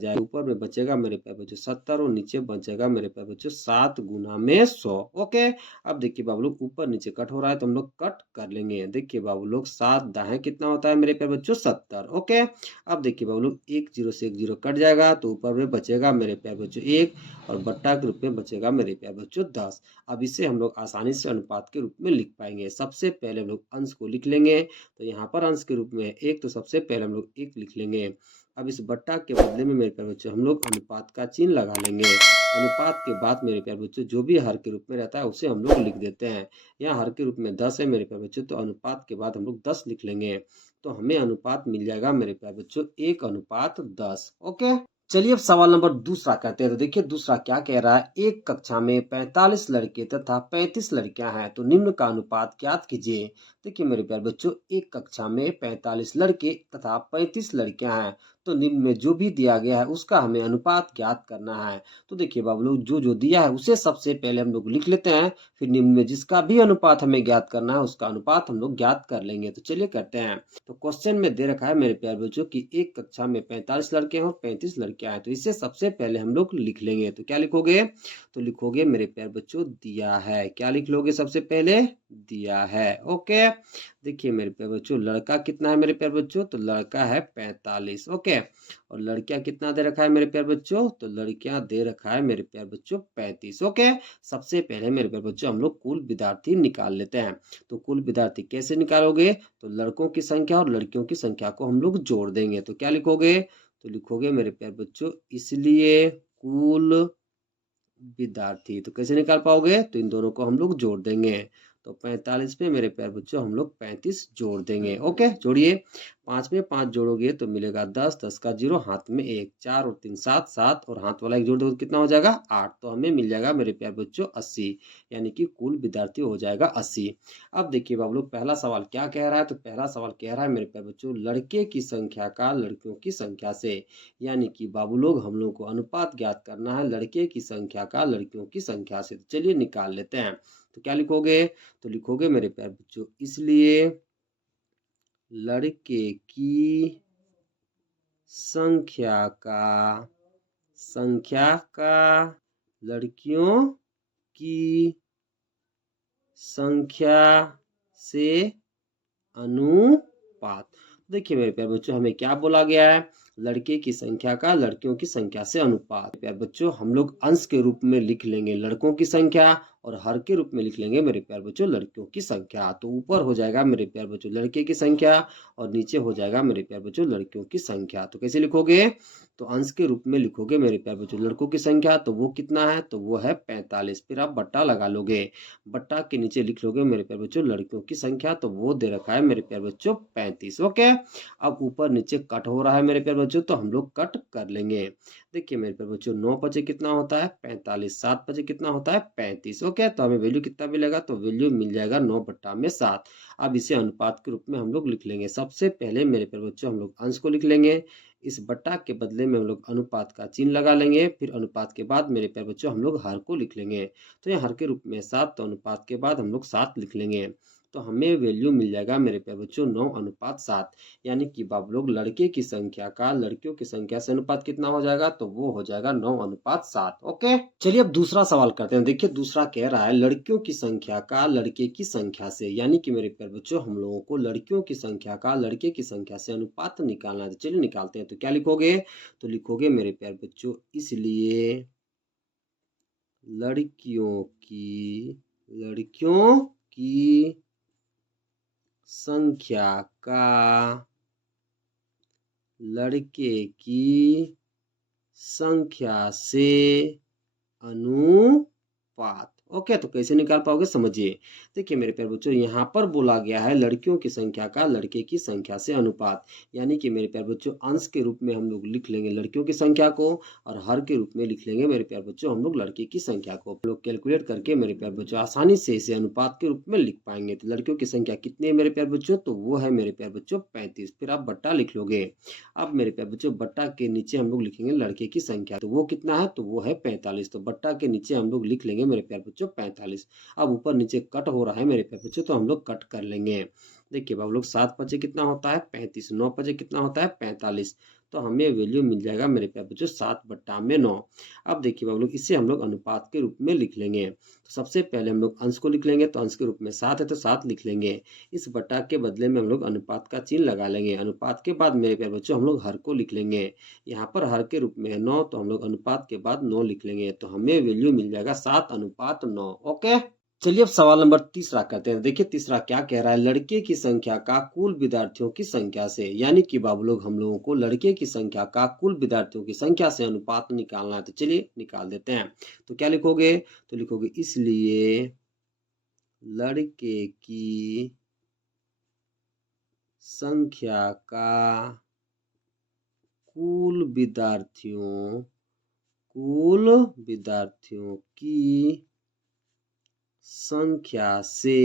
जाएगा। ऊपर में बचेगा मेरे प्यारे बच्चों 70 और नीचे बचेगा मेरे प्यारे बच्चों 7 गुना में 100। ओके, अब देखिए बाबू लोग ऊपर नीचे कट हो रहा है तो हम लोग कट कर लेंगे। देखिए बाबू लोग 7 दाएं कितना होता है मेरे प्यारे बच्चों? 70। ओके, अब देखिए बाबू लोग 1 0 से 1 0 कट जाएगा तो ऊपर में बचेगा मेरे प्यारे बच्चों 1 और बट्टा के रूप में बचेगा मेरे प्यारे बच्चों 10। अब इसे हम लोग आसानी से अनुपात के रूप में लिख पाएंगे। सबसे पहले हम लोग अंश को लिख लेंगे। तो यहाँ पर अंश के रूप में 1 तो सबसे पहले हम लोग 1 लिख लेंगे। अब इस बट्टा के बदले में मेरे प्यारे बच्चों हम लोग अनुपात का चिन्ह लगा लेंगे। अनुपात के बाद मेरे प्यारे बच्चों जो भी हर के रूप में रहता है उसे हम लोग लिख देते हैं। यहाँ हर के रूप में 10 है मेरे प्यारे बच्चों, तो अनुपात के बाद हम लोग 10 लिख लेंगे। तो हमें अनुपात मिल जाएगा मेरे प्यारे बच्चों 1:10। ओके, चलिए अब सवाल नंबर दूसरा करते हैं। तो देखिए दूसरा क्या कह रहा है, एक कक्षा में 45 लड़के तथा 35 लड़कियां हैं, तो निम्न का अनुपात ज्ञात कीजिए। देखिए मेरे प्यारे बच्चों, एक कक्षा में 45 लड़के तथा 35 लड़कियां हैं, तो निम्न में जो भी दिया गया है उसका हमें अनुपात ज्ञात करना है। तो देखिए बाबू लोग, जो जो दिया है उसे सबसे पहले हम लोग लिख लेते हैं, फिर निम्न में जिसका भी अनुपात हमें ज्ञात करना है उसका अनुपात हम लोग ज्ञात कर लेंगे। तो चलिए करते हैं। तो क्वेश्चन में दे रखा है मेरे प्यारे बच्चों की एक कक्षा में 45 लड़के हैं और 35 लड़कियां हैं, तो इसे सबसे पहले हम लोग लिख लेंगे। तो क्या लिखोगे, तो लिखोगे मेरे प्यारे बच्चों दिया है। क्या लिख लोगे सबसे पहले, दिया है। ओके, देखिए मेरे प्यारे बच्चों लड़का कितना है मेरे प्यारे बच्चों, तो लड़का है 45। ओके, और लड़कियां कितना दे रखा है मेरे प्यारे बच्चों, तो लड़कियां दे रखा है मेरे प्यारे बच्चों 35। ओके, सबसे पहले मेरे प्यारे बच्चों हम लोग कुल विद्यार्थी निकाल लेते हैं। तो कुल विद्यार्थी कैसे निकालोगे, तो लड़कों की संख्या और लड़कियों की संख्या को हम लोग जोड़ देंगे। तो क्या लिखोगे, तो लिखोगे मेरे प्यारे बच्चों इसलिए कुल विद्यार्थी। तो कैसे निकाल पाओगे, तो इन दोनों को हम लोग जोड़ देंगे। तो 45 में मेरे प्यारे बच्चों हम लोग 35 जोड़ देंगे। ओके, जोड़िए। 5 में 5 जोड़ोगे तो मिलेगा 10, 10 का 0, हाथ में 1, 4 और 3 7, 7 और हाथ वाला 1 जोड़ दो तो कितना हो जाएगा 8। तो हमें मिल जाएगा मेरे प्यारे बच्चों 80, यानी कि कुल विद्यार्थी हो जाएगा 80। अब देखिए बाबू लोग पहला सवाल क्या कह रहा है, तो पहला सवाल कह रहा है मेरे प्यारे बच्चों लड़के की संख्या का लड़कियों की संख्या से, यानी कि बाबू लोग हम लोग को अनुपात ज्ञात करना है लड़के की संख्या का लड़कियों की संख्या से। तो चलिए निकाल लेते हैं। तो क्या लिखोगे, तो लिखोगे मेरे प्यारे बच्चों इसलिए लड़के की संख्या का लड़कियों की संख्या से अनुपात। देखिए मेरे प्यारे बच्चों हमें क्या बोला गया है, लड़के की संख्या का लड़कियों की संख्या से अनुपात। प्यारे बच्चों हम लोग अंश के रूप में लिख लेंगे लड़कों की संख्या और हर के रूप में लिख लेंगे मेरे प्यारे बच्चों लड़कियों की संख्या। तो ऊपर हो जाएगा मेरे प्यारे बच्चों लड़के की संख्या और नीचे हो जाएगा मेरे प्यारे बच्चों लड़कियों की संख्या। तो कैसे लिखोगे, तो अंश के रूप में लिखोगे मेरे प्यारे बच्चों लड़कों की संख्या, तो वो कितना है, तो वो है 45। फिर आप बट्टा लगा लोगे, बट्टा के नीचे लिख लोगे मेरे प्यारे बच्चों लड़कियों की संख्या, तो वो दे रखा है मेरे प्यारे बच्चों 35। ओके, अब ऊपर नीचे कट हो रहा है मेरे प्यारे बच्चों, तो हम लोग कट कर लेंगे। देखिए मेरे प्यारे बच्चों 9 पचे कितना होता है 45, 7 पचे कितना होता है 35। ओके, तो हमें वैल्यू कितना मिलेगा, तो वैल्यू मिल जाएगा 9/7। अब इसे अनुपात के रूप में हम लोग लिख लेंगे। सबसे पहले मेरे प्यारे बच्चों हम लोग अंश को लिख लेंगे, इस बट्टा के बदले में हम लोग अनुपात का चिन्ह लगा लेंगे। फिर अनुपात के बाद मेरे प्यारे बच्चों हम लोग हर को लिख लेंगे। तो यहाँ हर के रूप में 7, तो अनुपात के बाद हम लोग 7 लिख लेंगे। तो हमें वैल्यू मिल जाएगा मेरे प्यारे बच्चों 9:7, यानी कि बाबू लोग लड़के की संख्या का लड़कियों की संख्या से अनुपात कितना हो जाएगा, तो वो हो जाएगा 9:7। ओके, चलिए अब दूसरा सवाल करते हैं। देखिए दूसरा कह रहा है लड़कियों की संख्या का लड़के की संख्या से, यानी कि मेरे प्यारे बच्चों हम लोगों को लड़कियों की संख्या का लड़के की संख्या से अनुपात निकालना है। तो चलिए निकालते हैं। तो क्या लिखोगे, तो लिखोगे मेरे प्यारे बच्चों इसलिए लड़कियों की संख्या का लड़के की संख्या से अनुपात। ओके, तो कैसे निकाल पाओगे समझिए। देखिए मेरे प्यारे बच्चों यहाँ पर बोला गया है लड़कियों की संख्या का लड़के की संख्या से अनुपात, यानी कि मेरे प्यारे बच्चों अंश के रूप में हम लोग लिख लेंगे लड़कियों की संख्या को और हर के रूप में लिख लेंगे मेरे प्यारे बच्चों हम लोग लड़के की संख्या को। हम लोग कैलकुलेट करके मेरे प्यारे बच्चों आसानी से इसे अनुपात के रूप में लिख पाएंगे। तो लड़कियों की संख्या कितनी है मेरे प्यारे बच्चों, तो वो है मेरे प्यारे बच्चों 35। फिर आप बट्टा लिख लोगे। अब मेरे प्यारे बच्चों बट्टा के नीचे हम लोग लिखेंगे लड़के की संख्या, तो वो कितना है, तो वो है 45। तो बट्टा के नीचे हम लोग लिख लेंगे मेरे प्यारे बच्चों 45। अब ऊपर नीचे कट हो रहा है मेरे प्यारे बच्चों, तो हम लोग कट कर लेंगे। देखिए बाबू लोग 7 पचे कितना होता है 35, 9 पचे कितना होता है 45। तो हमें वैल्यू मिल जाएगा मेरे प्यारे बच्चों 7/9। अब देखिए बाबू लोग इसे हम लोग अनुपात के रूप में लिख लेंगे। तो सबसे पहले हम लोग अंश को लिख लेंगे, तो अंश के रूप में 7 है तो 7 लिख लेंगे। इस बटा के बदले में हम लोग अनुपात का चिन्ह लगा लेंगे। अनुपात के बाद मेरे प्यारे बच्चों हम लोग हर को लिख लेंगे। यहाँ पर हर के रूप में है 9, तो हम लोग अनुपात के बाद 9 लिख लेंगे। तो हमें वैल्यू मिल जाएगा 7/9। ओके, चलिए अब सवाल नंबर तीसरा करते हैं। देखिए तीसरा क्या कह रहा है, लड़के की संख्या का कुल विद्यार्थियों की संख्या से, यानी कि बाबू लोग हम लोगों को लड़के की संख्या का कुल विद्यार्थियों की संख्या से अनुपात निकालना है। तो चलिए निकाल देते हैं। तो क्या लिखोगे, तो लिखोगे इसलिए लड़के की संख्या का कुल विद्यार्थियों की संख्या से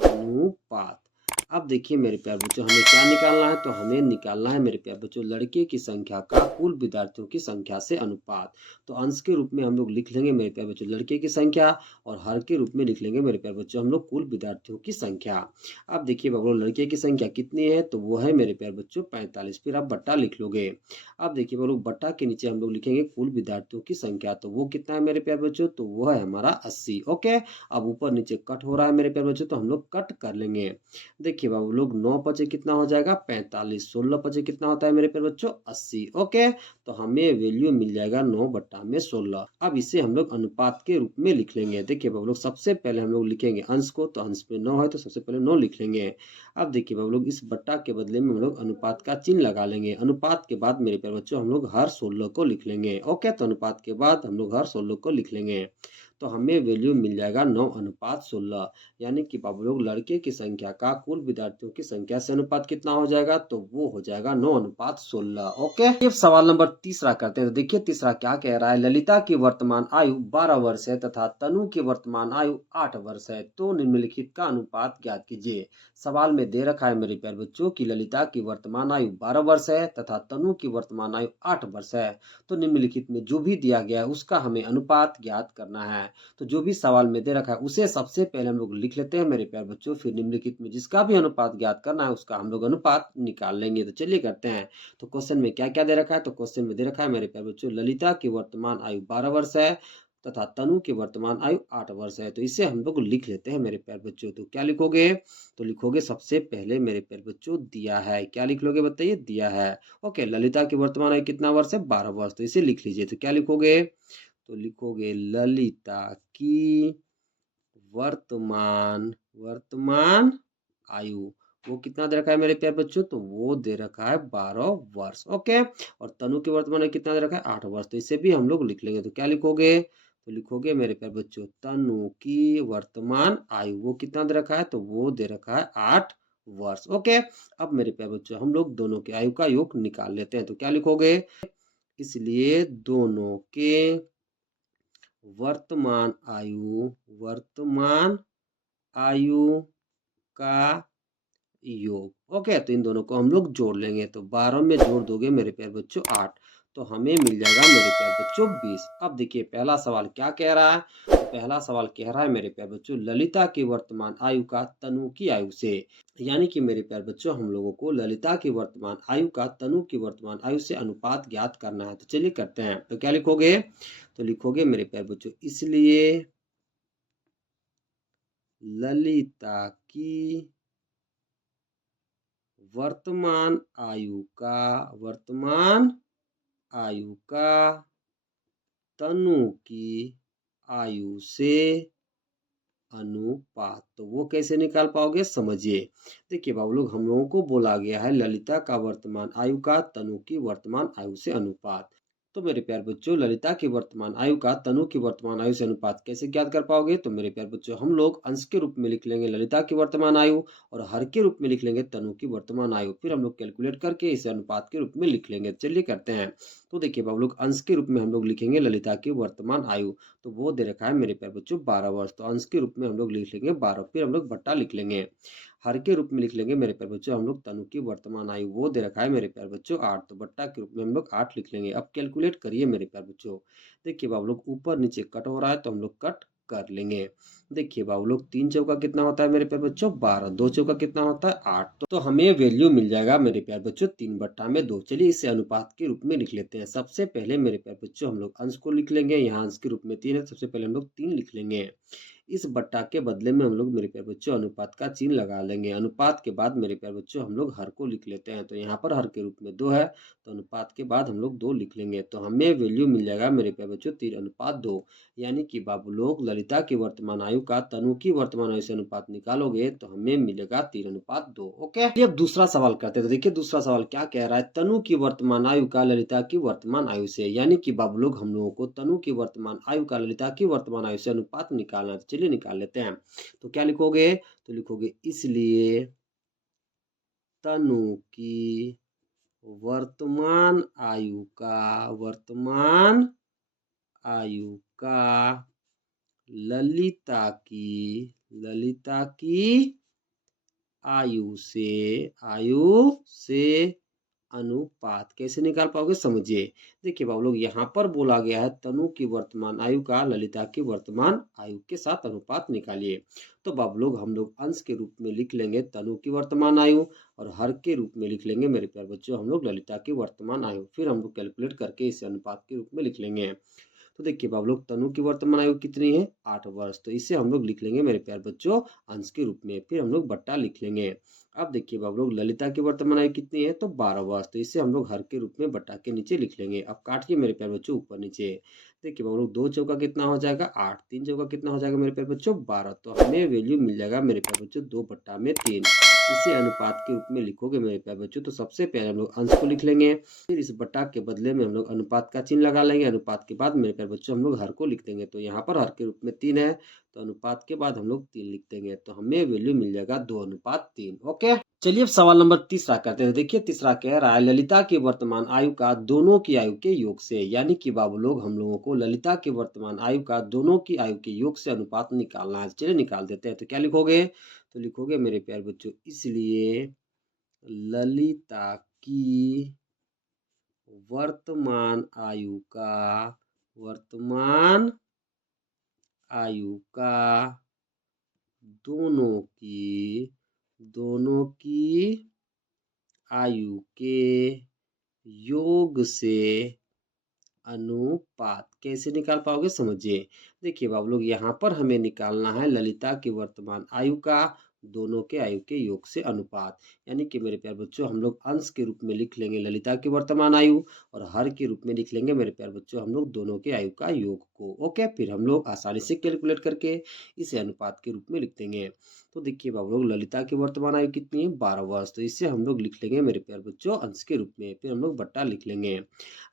अनुपात। अब देखिए मेरे प्यारे बच्चों, हमें क्या निकालना है, तो हमें निकालना है मेरे प्यारे बच्चों लड़के की संख्या का कुल विद्यार्थियों की संख्या से अनुपात। तो अंश के रूप में हम लोग लिख लेंगे मेरे प्यारे बच्चों लड़के की संख्या, और हर के रूप में लिख लेंगे मेरे प्यारे बच्चों हम लोग कुल विद्यार्थियों की संख्या। अब देखिए बाबू लड़के की संख्या कितनी है, तो वो है मेरे प्यारे बच्चों 45। फिर आप बट्टा लिख लोगे। अब देखिए बाबू बट्टा के नीचे हम लोग लिखेंगे कुल विद्यार्थियों की संख्या, तो वो कितना है मेरे प्यारे बच्चों, तो वो है हमारा 80। ओके, अब ऊपर नीचे कट हो रहा है मेरे प्यारे बच्चों, तो हम लोग कट कर लेंगे। देखिए बाबू लोग 9 पचे कितना हो जाएगा 45, 16 पचे कितना होता है मेरे प्यारे बच्चों 80। ओके, तो हमें वैल्यू मिल जाएगा 9/16। अब इसे हम लोग अनुपात के रूप में लिख लेंगे। देखिए बाबू लोग सबसे पहले हम लोग लिखेंगे अंश को, तो अंश में 9 है तो सबसे पहले 9 लिख लेंगे। अब देखिए बाबू लोग इस बट्टा के बदले में हम लोग अनुपात का चिन्ह लगा लेंगे। अनुपात के बाद मेरे प्यारे बच्चों हम लोग हर 16 को लिख लेंगे। ओके, तो अनुपात के बाद हम लोग हर 16 को लिख लेंगे, तो हमें वैल्यू मिल जाएगा 9/16। यानी कि बाबू लोग लड़के की संख्या का कुल विद्यार्थियों की संख्या से अनुपात कितना हो जाएगा, तो वो हो जाएगा 9/16। ओके, अब सवाल नंबर तीसरा करते हैं। तो देखिए तीसरा क्या कह रहा है, ललिता की वर्तमान आयु 12 वर्ष है तथा तनु की वर्तमान आयु 8 वर्ष है, तो निम्नलिखित का अनुपात ज्ञात कीजिए। सवाल में दे रखा है मेरे प्यारे बच्चों की ललिता की वर्तमान आयु 12 वर्ष है तथा तनु की वर्तमान आयु 8 वर्ष है। तो निम्नलिखित में जो भी दिया गया है उसका हमें अनुपात ज्ञात करना है। तो जो भी सवाल में दे रखा है उसे सबसे पहले हम लोग लिख लेते हैं मेरे प्यारे बच्चों, फिर निम्नलिखित में जिसका भी अनुपात ज्ञात करना है उसका हम लोग अनुपात निकाल लेंगे। तो चलिए करते हैं। तो क्वेश्चन में क्या क्या दे रखा है, तो क्वेश्चन में दे रखा है मेरे प्यारे बच्चों ललिता की वर्तमान आयु 12 वर्ष है तथा तनु की वर्तमान आयु 8 वर्ष है। तो इसे हम लोग लिख लेते हैं मेरे प्यारे बच्चों। तो क्या लिखोगे, तो लिखोगे सबसे पहले मेरे प्यारे बच्चों दिया है, क्या लिख लोगे बताइए, दिया है। ओके, ललिता की वर्तमान आयु कितना वर्ष है, 12 वर्ष, तो इसे लिख लीजिए। तो क्या लिखोगे, तो लिखोगे ललिता की वर्तमान वर्तमान आयु, वो कितना दे रखा है मेरे प्यारे बच्चों, तो वो दे रखा है 12 वर्ष। ओके, और तनु की वर्तमान आयु कितना दे रखा है 8 वर्ष, तो इसे भी हम लोग लिख लेंगे। तो क्या लिखोगे, तो लिखोगे मेरे प्यारे बच्चों तनु की वर्तमान आयु वो कितना दे रखा है, तो वो दे रखा है 8 वर्ष। ओके, अब मेरे प्यारे बच्चों हम लोग दोनों के आयु का योग निकाल लेते हैं। तो क्या लिखोगे, इसलिए दोनों के वर्तमान आयु का योग। ओके, तो इन दोनों को हम लोग जोड़ लेंगे। तो 12 में जोड़ दोगे मेरे प्यारे बच्चों 8, तो हमें मिल जाएगा मेरे प्यारे बच्चों 20। अब देखिए पहला सवाल क्या कह रहा है, तो पहला सवाल कह रहा है मेरे प्यारे बच्चों ललिता की वर्तमान आयु का तनु की आयु से, यानी कि मेरे प्यारे बच्चों हम लोगों को ललिता की वर्तमान आयु का तनु की वर्तमान आयु से अनुपात ज्ञात करना है। तो चलिए करते हैं। तो क्या लिखोगे, तो लिखोगे मेरे प्यारे बच्चों इसलिए ललिता की वर्तमान आयु का तनु की आयु से अनुपात। तो वो कैसे निकाल पाओगे, समझिए। देखिए बाबू लोग हम लोगों को बोला गया है ललिता का वर्तमान आयु का तनु की वर्तमान आयु से अनुपात। तो मेरे प्यारे बच्चों ललिता की वर्तमान आयु का तनु की वर्तमान आयु से अनुपात कैसे ज्ञात कर पाओगे, तो मेरे प्यारे बच्चों हम लोग अंश के रूप में लिख लेंगे ललिता की वर्तमान आयु और हर के रूप में लिख लेंगे तनु की वर्तमान आयु, फिर हम लोग कैलकुलेट करके इसे अनुपात के रूप में लिख लेंगे। चलिए करते हैं। तो देखिए बाबू लोग अंश के रूप में हम लोग लिखेंगे ललिता की वर्तमान आयु, तो वो दे रखा है मेरे प्यारे बच्चों 12 वर्ष, तो अंश के रूप में हम लोग लिख लेंगे 12, फिर हम लोग बट्टा लिख लेंगे। हर के रूप में लिख लेंगे मेरे प्यारे बच्चों हम लोग तनु की वर्तमान आयु, वो दे रखा है मेरे प्यारे बच्चों 8, तो बट्टा के रूप में हम लोग 8 लिख लेंगे। अब कैलकुलेट करिए मेरे प्यारे बच्चों। देखिए बाबू लोग ऊपर नीचे कट हो रहा है तो हम लोग कट कर लेंगे। देखिए बाबू लोग 3 चौका कितना होता है मेरे प्यारे बच्चों 12, 2 चौका कितना होता है 8, तो हमें वैल्यू मिल जाएगा मेरे प्यारे बच्चों 3/2। चलिए इसे अनुपात के रूप में लिख लेते हैं। सबसे पहले मेरे प्यारे बच्चों हम लोग अंश को लिख लेंगे, यहाँ अंश के रूप में 3 है, सबसे पहले हम लोग 3 लिख लेंगे। इस बट्टा के बदले में हम लोग मेरे प्यारे बच्चों अनुपात का चिन्ह लगा लेंगे। अनुपात के बाद मेरे प्यारे बच्चों हम लोग हर को लिख लेते हैं। तो यहाँ पर हर के रूप में 2 है, तो अनुपात के बाद हम लोग 2 लिख लेंगे। तो हमें वैल्यू मिल जाएगा मेरे प्यारे बच्चों 3:2। यानी कि बाबू लोग ललिता की वर्तमान आयु का तनु की वर्तमान आयु से अनुपात निकालोगे तो हमें मिलेगा 3:2। ओके, अब दूसरा सवाल करते हैं। तो देखिए दूसरा सवाल क्या कह रहा है, तनु की वर्तमान आयु का ललिता की वर्तमान आयु से। यानी कि बाबू लोग हम लोगों को तनु की वर्तमान आयु का ललिता की वर्तमान आयु से अनुपात निकालना है। तो चलिए निकाल लेते हैं। तो क्या लिखोगे, तो लिखोगे इसलिए तनु की वर्तमान आयु का ललिता की आयु से अनुपात कैसे निकाल पाओगे, समझिए। देखिए बाबू लोग यहाँ पर बोला गया है तनु की वर्तमान आयु का ललिता की वर्तमान आयु के साथ अनुपात निकालिए। तो बाबू लोग हम लोग अंश के रूप में लिख लेंगे तनु की वर्तमान आयु और हर के रूप में लिख लेंगे मेरे प्यारे बच्चों हम लोग ललिता की वर्तमान आयु। फिर हम लोग कैलकुलेट करके इसे अनुपात के रूप में लिख लेंगे। तो देखिए बाबू लोग तनु की वर्तमान आयु कितनी है, 8 वर्ष। तो इसे हम लोग लिख लेंगे मेरे प्यारे बच्चों अंश के रूप में। फिर हम लोग बट्टा लिख लेंगे। अब देखिए बाबू लोग ललिता की वर्तमान आयु कितनी है, तो 12 वर्ष। तो इसे हम लोग हर के रूप में बट्टा के नीचे लिख लेंगे। अब काटिए मेरे प्यारे बच्चों ऊपर नीचे। देखिए बाबू लोग 2 चौका कितना हो जाएगा 8, 3 चौका कितना हो जाएगा मेरे प्यारे बच्चों 12। तो हमें वैल्यू मिल जाएगा मेरे प्यारे बच्चों 2/3। इसे अनुपात के रूप में लिखोगे मेरे प्यारे बच्चों। तो सबसे पहले हम लोग अंश को लिख लेंगे, फिर इस बट्टा के बदले में हम लोग अनुपात का चिन्ह लगा लेंगे। अनुपात के बाद मेरे प्यारे बच्चों हम लोग हर को लिख देंगे। तो यहाँ पर हर के रूप में 3 है, तो अनुपात के बाद हम लोग 3 लिख देंगे। तो हमें वैल्यू मिल जाएगा 2:3। ओके, चलिए अब सवाल नंबर तीसरा करते हैं। देखिए तीसरा कह रहा है ललिता की वर्तमान आयु का दोनों की आयु के योग से। यानी कि बाबू लोग हम लोगों को ललिता की वर्तमान आयु का दोनों की आयु के योग से अनुपात निकालना है। चलिए निकाल देते हैं। तो क्या लिखोगे, तो लिखोगे मेरे प्यारे बच्चों इसलिए ललिता की वर्तमान आयु का दोनों की आयु के योग से अनुपात कैसे निकाल पाओगे, समझिए। देखिए बाबू लोग यहाँ पर हमें निकालना है ललिता की वर्तमान आयु का दोनों के आयु के योग से अनुपात। यानी कि मेरे प्यारे बच्चों हम लोग अंश के रूप में लिख लेंगे ललिता की वर्तमान आयु और हर के रूप में लिख लेंगे मेरे प्यारे बच्चों हम लोग दोनों के आयु का योग को। ओके, फिर हम लोग आसानी से कैलकुलेट करके इसे अनुपात के रूप में लिख देंगे। तो देखिए बाबू लोग ललिता की वर्तमान आयु कितनी है, 12 वर्ष। तो इसे हम लोग लिख लेंगे मेरे प्यारे बच्चों अंश के रूप में। फिर हम लोग बट्टा लिख लेंगे।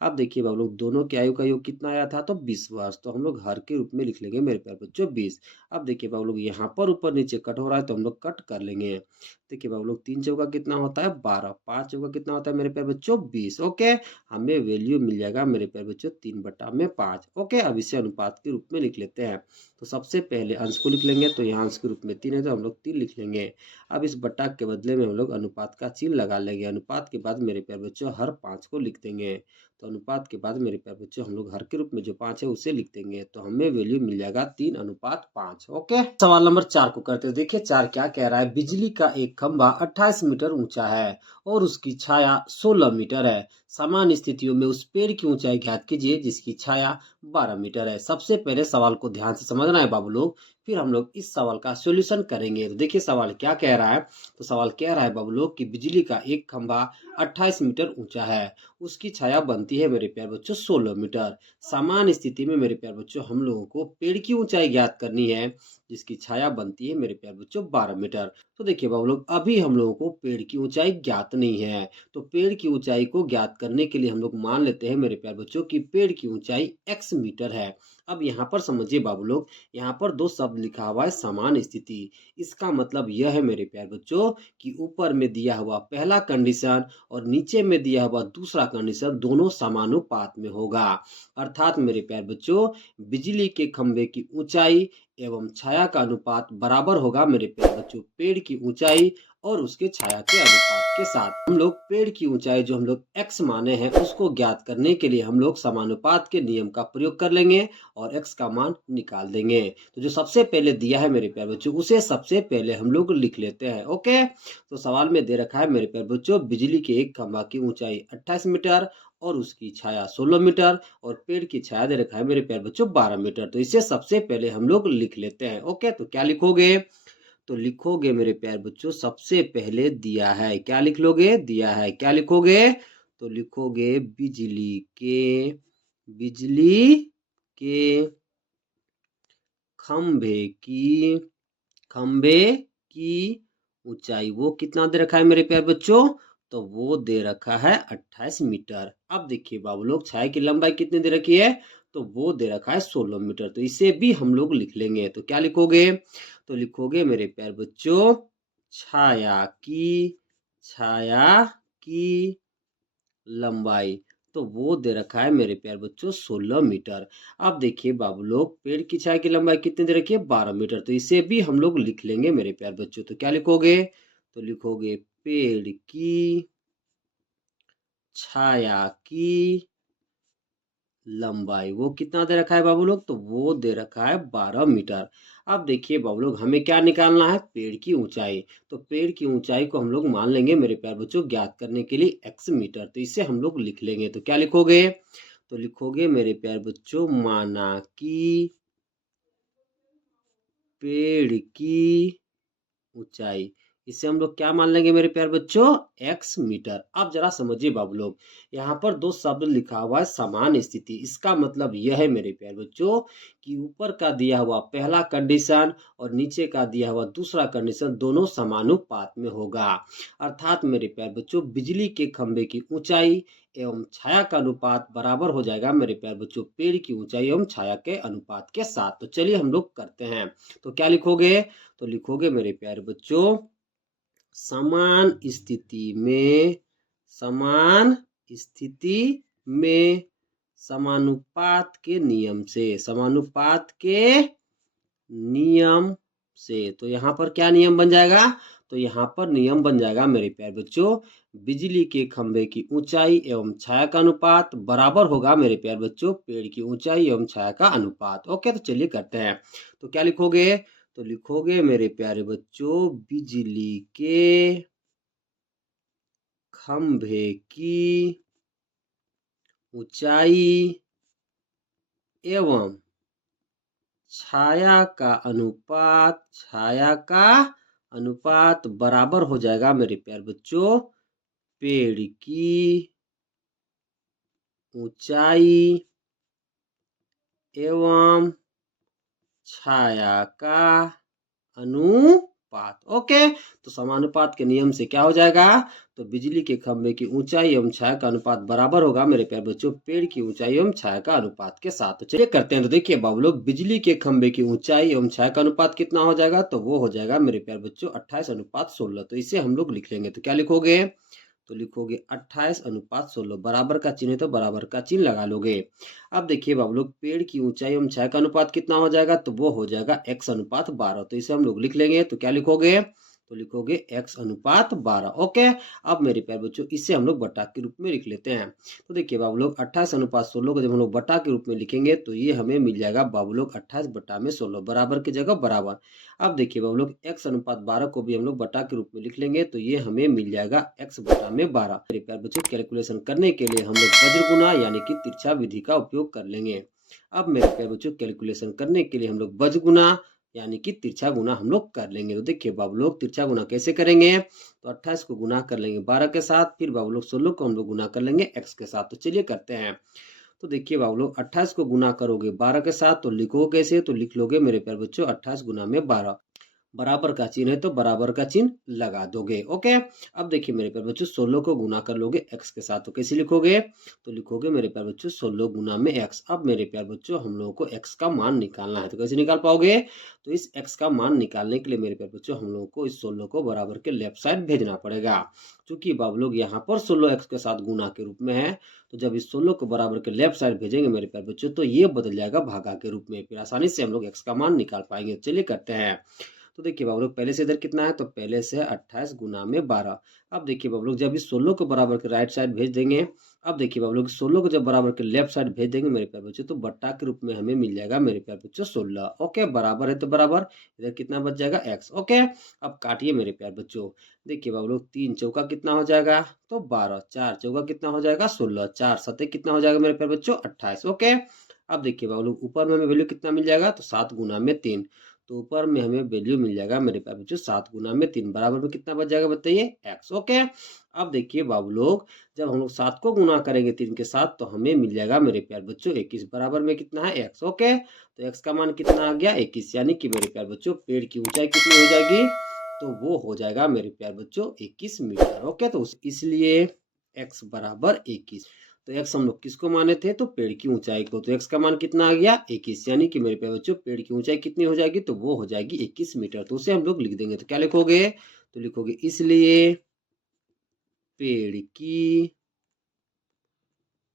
अब देखिए बाबू लोग दोनों के आयु का योग कितना आया था, तो 20 वर्ष। तो हम लोग हर के रूप में लिख लेंगे मेरे प्यारे बच्चों 20। अब देखिए बाबू लोग यहाँ पर ऊपर नीचे कट हो रहा है तो हम लोग कट कर लेंगे। देखिए बाबू लोग 3 चौका कितना होता है 12, 5 चौका कितना होता है मेरे प्यारे बच्चों 20। ओके, हमें वैल्यू मिल जाएगा मेरे प्यारे बच्चों 3/5। ओके, अब इसे अनुपात के रूप में लिख लेते हैं। तो सबसे पहले अंश को लिख लेंगे। तो यहाँ अंश के रूप में 3 है तो हम लोग 3 लिख लेंगे। अब इस बट्टा के बदले में हम लोग अनुपात का चिन्ह लगा लेंगे। अनुपात के बाद मेरे प्यारे बच्चों हर 5 को लिख देंगे। तो अनुपात के बाद मेरे प्यारे बच्चों हम लोग हर के रूप में जो 5 है उसे लिख देंगे। तो हमें वैल्यू मिल जाएगा 3:5। ओके, सवाल नंबर 4 को करते हैं। देखिए 4 क्या कह रहा है, बिजली का एक खंभा 28 मीटर ऊंचा है और उसकी छाया 16 मीटर है। सामान्य स्थितियों में उस पेड़ की ऊंचाई ज्ञात कीजिए जिसकी छाया 12 मीटर है। सबसे पहले सवाल को ध्यान से समझना है बाबू लोग, फिर हम लोग इस सवाल का सॉल्यूशन करेंगे। तो देखिए सवाल क्या कह रहा है, तो सवाल कह रहा है बाबू लोग कि बिजली का एक खंभा 28 मीटर ऊंचा है, उसकी छाया बनती है मेरे प्यारे बच्चों 16 मीटर। सामान्य स्थिति में मेरे प्यारे बच्चों हम लोगों को पेड़ की ऊंचाई ज्ञात करनी है जिसकी छाया बनती है मेरे प्यारे बच्चों 12 मीटर। तो देखिए बाबू लोग अभी हम लोगों को पेड़ की ऊंचाई ज्ञात नहीं है, तो पेड़ की ऊंचाई को ज्ञात करने के लिए हम लोग मान लेते हैं मेरे प्यारे बच्चों कि पेड़ की ऊंचाई x मीटर है। अब यहाँ पर समझिए बाबू लोग, यहाँ पर 2 शब्द लिखा हुआ है समान स्थिति। इसका मतलब यह है मेरे प्यारे बच्चों कि ऊपर में दिया हुआ पहला कंडीशन और नीचे में दिया हुआ दूसरा कंडीशन दोनों समानुपात में होगा। अर्थात मेरे प्यारे बच्चों बिजली के खंभे की ऊंचाई एवं छाया का अनुपात बराबर होगा मेरे प्यारे बच्चों पेड़ की ऊंचाई और उसके छाया के अनुपात के साथ हम लोग पेड़ की ऊंचाई जो हम लोग x माने हैं उसको ज्ञात करने के लिए हम लोग समानुपात के नियम का प्रयोग कर लेंगे और x का मान निकाल देंगे। तो जो सबसे पहले दिया है मेरे प्यारे बच्चों उसे सबसे पहले हम लोग लिख लेते हैं। ओके, तो सवाल में दे रखा है मेरे प्यारे बच्चों बिजली के एक खंभा की ऊंचाई 28 मीटर और उसकी छाया 16 मीटर और पेड़ की छाया दे रखा है मेरे प्यारे बच्चों 12 मीटर। तो इसे सबसे पहले हम लोग लिख लेते हैं। ओके, तो क्या लिखोगे? तो लिखोगे मेरे प्यारे बच्चों सबसे पहले दिया है, क्या लिख लोगे? दिया है, क्या लिखोगे? तो लिखोगे बिजली के खंभे की ऊंचाई वो कितना दे रखा है मेरे प्यारे बच्चों? तो वो दे रखा है 28 मीटर। अब देखिए बाबू लोग छाया की लंबाई कितनी दे रखी है? तो वो दे रखा है 16 मीटर। तो इसे भी हम लोग लिख लेंगे। तो क्या लिखोगे? तो लिखोगे मेरे प्यारे बच्चों छाया की लंबाई तो वो दे रखा है मेरे प्यारे बच्चों 16 मीटर। अब देखिए बाबू लोग पेड़ की छाया की लंबाई कितनी दे रखी है? 12 मीटर। तो इसे भी हम लोग लिख लेंगे मेरे प्यारे बच्चों। तो क्या लिखोगे? तो लिखोगे पेड़ की छाया की लंबाई वो कितना दे रखा है बाबू लोग? तो वो दे रखा है 12 मीटर। अब देखिए बाबू लोग हमें क्या निकालना है? पेड़ की ऊंचाई। तो पेड़ की ऊंचाई को हम लोग मान लेंगे मेरे प्यारे बच्चों ज्ञात करने के लिए x मीटर। तो इसे हम लोग लिख लेंगे। तो क्या लिखोगे? तो लिखोगे मेरे प्यारे बच्चों माना कि पेड़ की ऊंचाई इसे हम लोग क्या मान लेंगे मेरे प्यारे बच्चों? x metre. अब जरा समझिए बाबू लोग यहाँ पर दो शब्द लिखा हुआ है समान स्थिति। इसका मतलब यह है मेरे प्यारे बच्चों कि ऊपर का दिया हुआ पहला कंडीशन और नीचे का दिया हुआ दूसरा कंडीशन दोनों समानुपात में होगा। अर्थात मेरे प्यारे बच्चों बिजली के खंभे की ऊंचाई एवं छाया का अनुपात बराबर हो जाएगा मेरे प्यारे बच्चों पेड़ की ऊंचाई एवं छाया के अनुपात के साथ। तो चलिए हम लोग करते हैं। तो क्या लिखोगे? तो लिखोगे मेरे प्यारे बच्चों समान स्थिति में समानुपात के नियम से तो यहाँ पर क्या नियम बन जाएगा? तो यहाँ पर नियम बन जाएगा मेरे प्यारे बच्चों बिजली के खंभे की ऊंचाई एवं छाया का अनुपात बराबर होगा मेरे प्यारे बच्चों पेड़ की ऊंचाई एवं छाया का अनुपात। ओके, तो चलिए करते हैं। तो क्या लिखोगे? तो लिखोगे मेरे प्यारे बच्चों बिजली के खंभे की ऊंचाई एवं छाया का अनुपात बराबर हो जाएगा मेरे प्यारे बच्चों पेड़ की ऊंचाई एवं छाया का अनुपात। ओके, तो समानुपात के नियम से क्या हो जाएगा? तो बिजली के खंभे की ऊंचाई एवं छाया का अनुपात बराबर होगा मेरे प्यारे बच्चों पेड़ की ऊंचाई एवं छाया का अनुपात के साथ। तो चलिए करते हैं। तो देखिए बाबू लोग बिजली के खंभे की ऊंचाई एवं छाया का अनुपात कितना हो जाएगा? तो वो हो जाएगा मेरे प्यारे बच्चों 28:16। तो इसे हम लोग लिख लेंगे। तो क्या लिखोगे? तो लिखोगे 28:16 बराबर का चिन्ह है तो बराबर का चिन्ह लगा लोगे। अब देखिए बाबू लोग पेड़ की ऊंचाई एवं छाया का अनुपात कितना हो जाएगा? तो वो हो जाएगा x/12। तो इसे हम लोग लिख लेंगे। तो क्या लिखोगे? तो लिखोगे x/12। ओके, अब मेरे प्यारे बच्चों इसे हम लोग बटा के रूप में लिख लेते हैं। तो देखिए बाबू लोग 28:16 को जब हम लोग बटा के रूप में लिखेंगे तो ये हमें मिल जाएगा बाबू लोग 28/16 बराबर की जगह बराबर। अब देखिए बाबू लोग x/12 को भी हम लोग बटा के रूप में लिख लेंगे तो ये हमें मिल जाएगा x/12। मेरे प्यारे बच्चों कैलकुलेशन करने के लिए हम लोग वज्र गुना यानी कि तिरछा विधि का उपयोग कर लेंगे। अब मेरे प्यारे बच्चों कैलकुलेशन करने के लिए हम लोग वज्र गुना यानी कि तिरछा गुना हम लोग कर लेंगे। तो देखिए बाबू लोग तिरछा गुना कैसे करेंगे? तो 28 को गुना कर लेंगे 12 के साथ, फिर बाबू लोग 16 को हम लोग गुना कर लेंगे x के साथ। तो चलिए करते हैं। तो देखिए बाबू लोग 28 को गुना करोगे 12 के साथ तो लिखोगे कैसे? तो लिख लोगे मेरे प्यारे बच्चों 28 गुना में 12 बराबर का चिन्ह है तो बराबर का चिन्ह लगा दोगे। ओके, अब देखिए मेरे प्यारे बच्चों 16 को गुना कर लोगे x के साथ। तो कैसे लिखोगे? तो लिखोगे मेरे प्यारे बच्चों 16 गुना में x। अब मेरे प्यारे बच्चों हम लोगों को x का मान निकालना है। तो कैसे निकाल पाओगे? तो इस x का मान निकालने के लिए मेरे प्यारे बच्चों हम लोगों को इस 16 को बराबर के लेफ्ट साइड भेजना पड़ेगा। क्योंकि बाबू लोग यहाँ पर 16x के साथ गुना के रूप में है तो जब इस 16 को बराबर के लेफ्ट साइड भेजेंगे मेरे प्यारे बच्चों तो ये बदल जाएगा भागा के रूप में। फिर आसानी से हम लोग x का मान निकाल पाएंगे। चलिए करते हैं। तो देखिए बाबू लोग पहले से इधर कितना है, तो पहले से 28 गुना में 12। अब देखिए बाबू लोग जब इस 16 को बराबर के राइट साइड भेज देंगे, अब देखिए बाबू लोग 16 को जब बराबर के लेफ्ट साइड भेज देंगे मेरे प्यारे बच्चों, तो बट्टा के रूप में हमें मिल जाएगा मेरे प्यारे बच्चों 16। ओके, बराबर है तो बराबर, इधर कितना बच जाएगा x। ओके, अब काटिए मेरे प्यारे बच्चों। देखिए बाबू लोग 3 चौका कितना हो जाएगा, तो 12, 4 चौका कितना हो जाएगा 16, 4 सत्ते कितना हो जाएगा मेरे प्यारे बच्चों 28। ओके, अब देखिए बाबू लोग ऊपर में हमें वैल्यू कितना मिल जाएगा, तो 7 गुना में 3। तो ऊपर में हमें वैल्यू मिल जाएगा मेरे प्यारे बच्चों 7 गुना में 3, बराबर में कितना बच जाएगा बताइए x। ओके, अब देखिए बाबू लोग जब हम लोग 7 को गुना करेंगे 3 के साथ, तो हमें मिल जाएगा मेरे प्यारे बच्चों 21, बराबर में कितना है x। ओके, तो x का मान कितना आ गया 21, यानी कि मेरे प्यारे बच्चों पेड़ की ऊंचाई कितनी हो जाएगी, तो वो हो जाएगा मेरे प्यारे बच्चों 21 मीटर। ओके, तो इसलिए x बराबर 21। तो x हम लोग किसको माने थे, तो पेड़ की ऊंचाई को, तो x का मान कितना आ गया 21, यानी कि मेरे प्यारे बच्चों पेड़ की ऊंचाई कितनी हो जाएगी, तो वो हो जाएगी 21 मीटर। तो उसे हम लोग लिख देंगे, तो क्या लिखोगे, तो लिखोगे इसलिए पेड़ की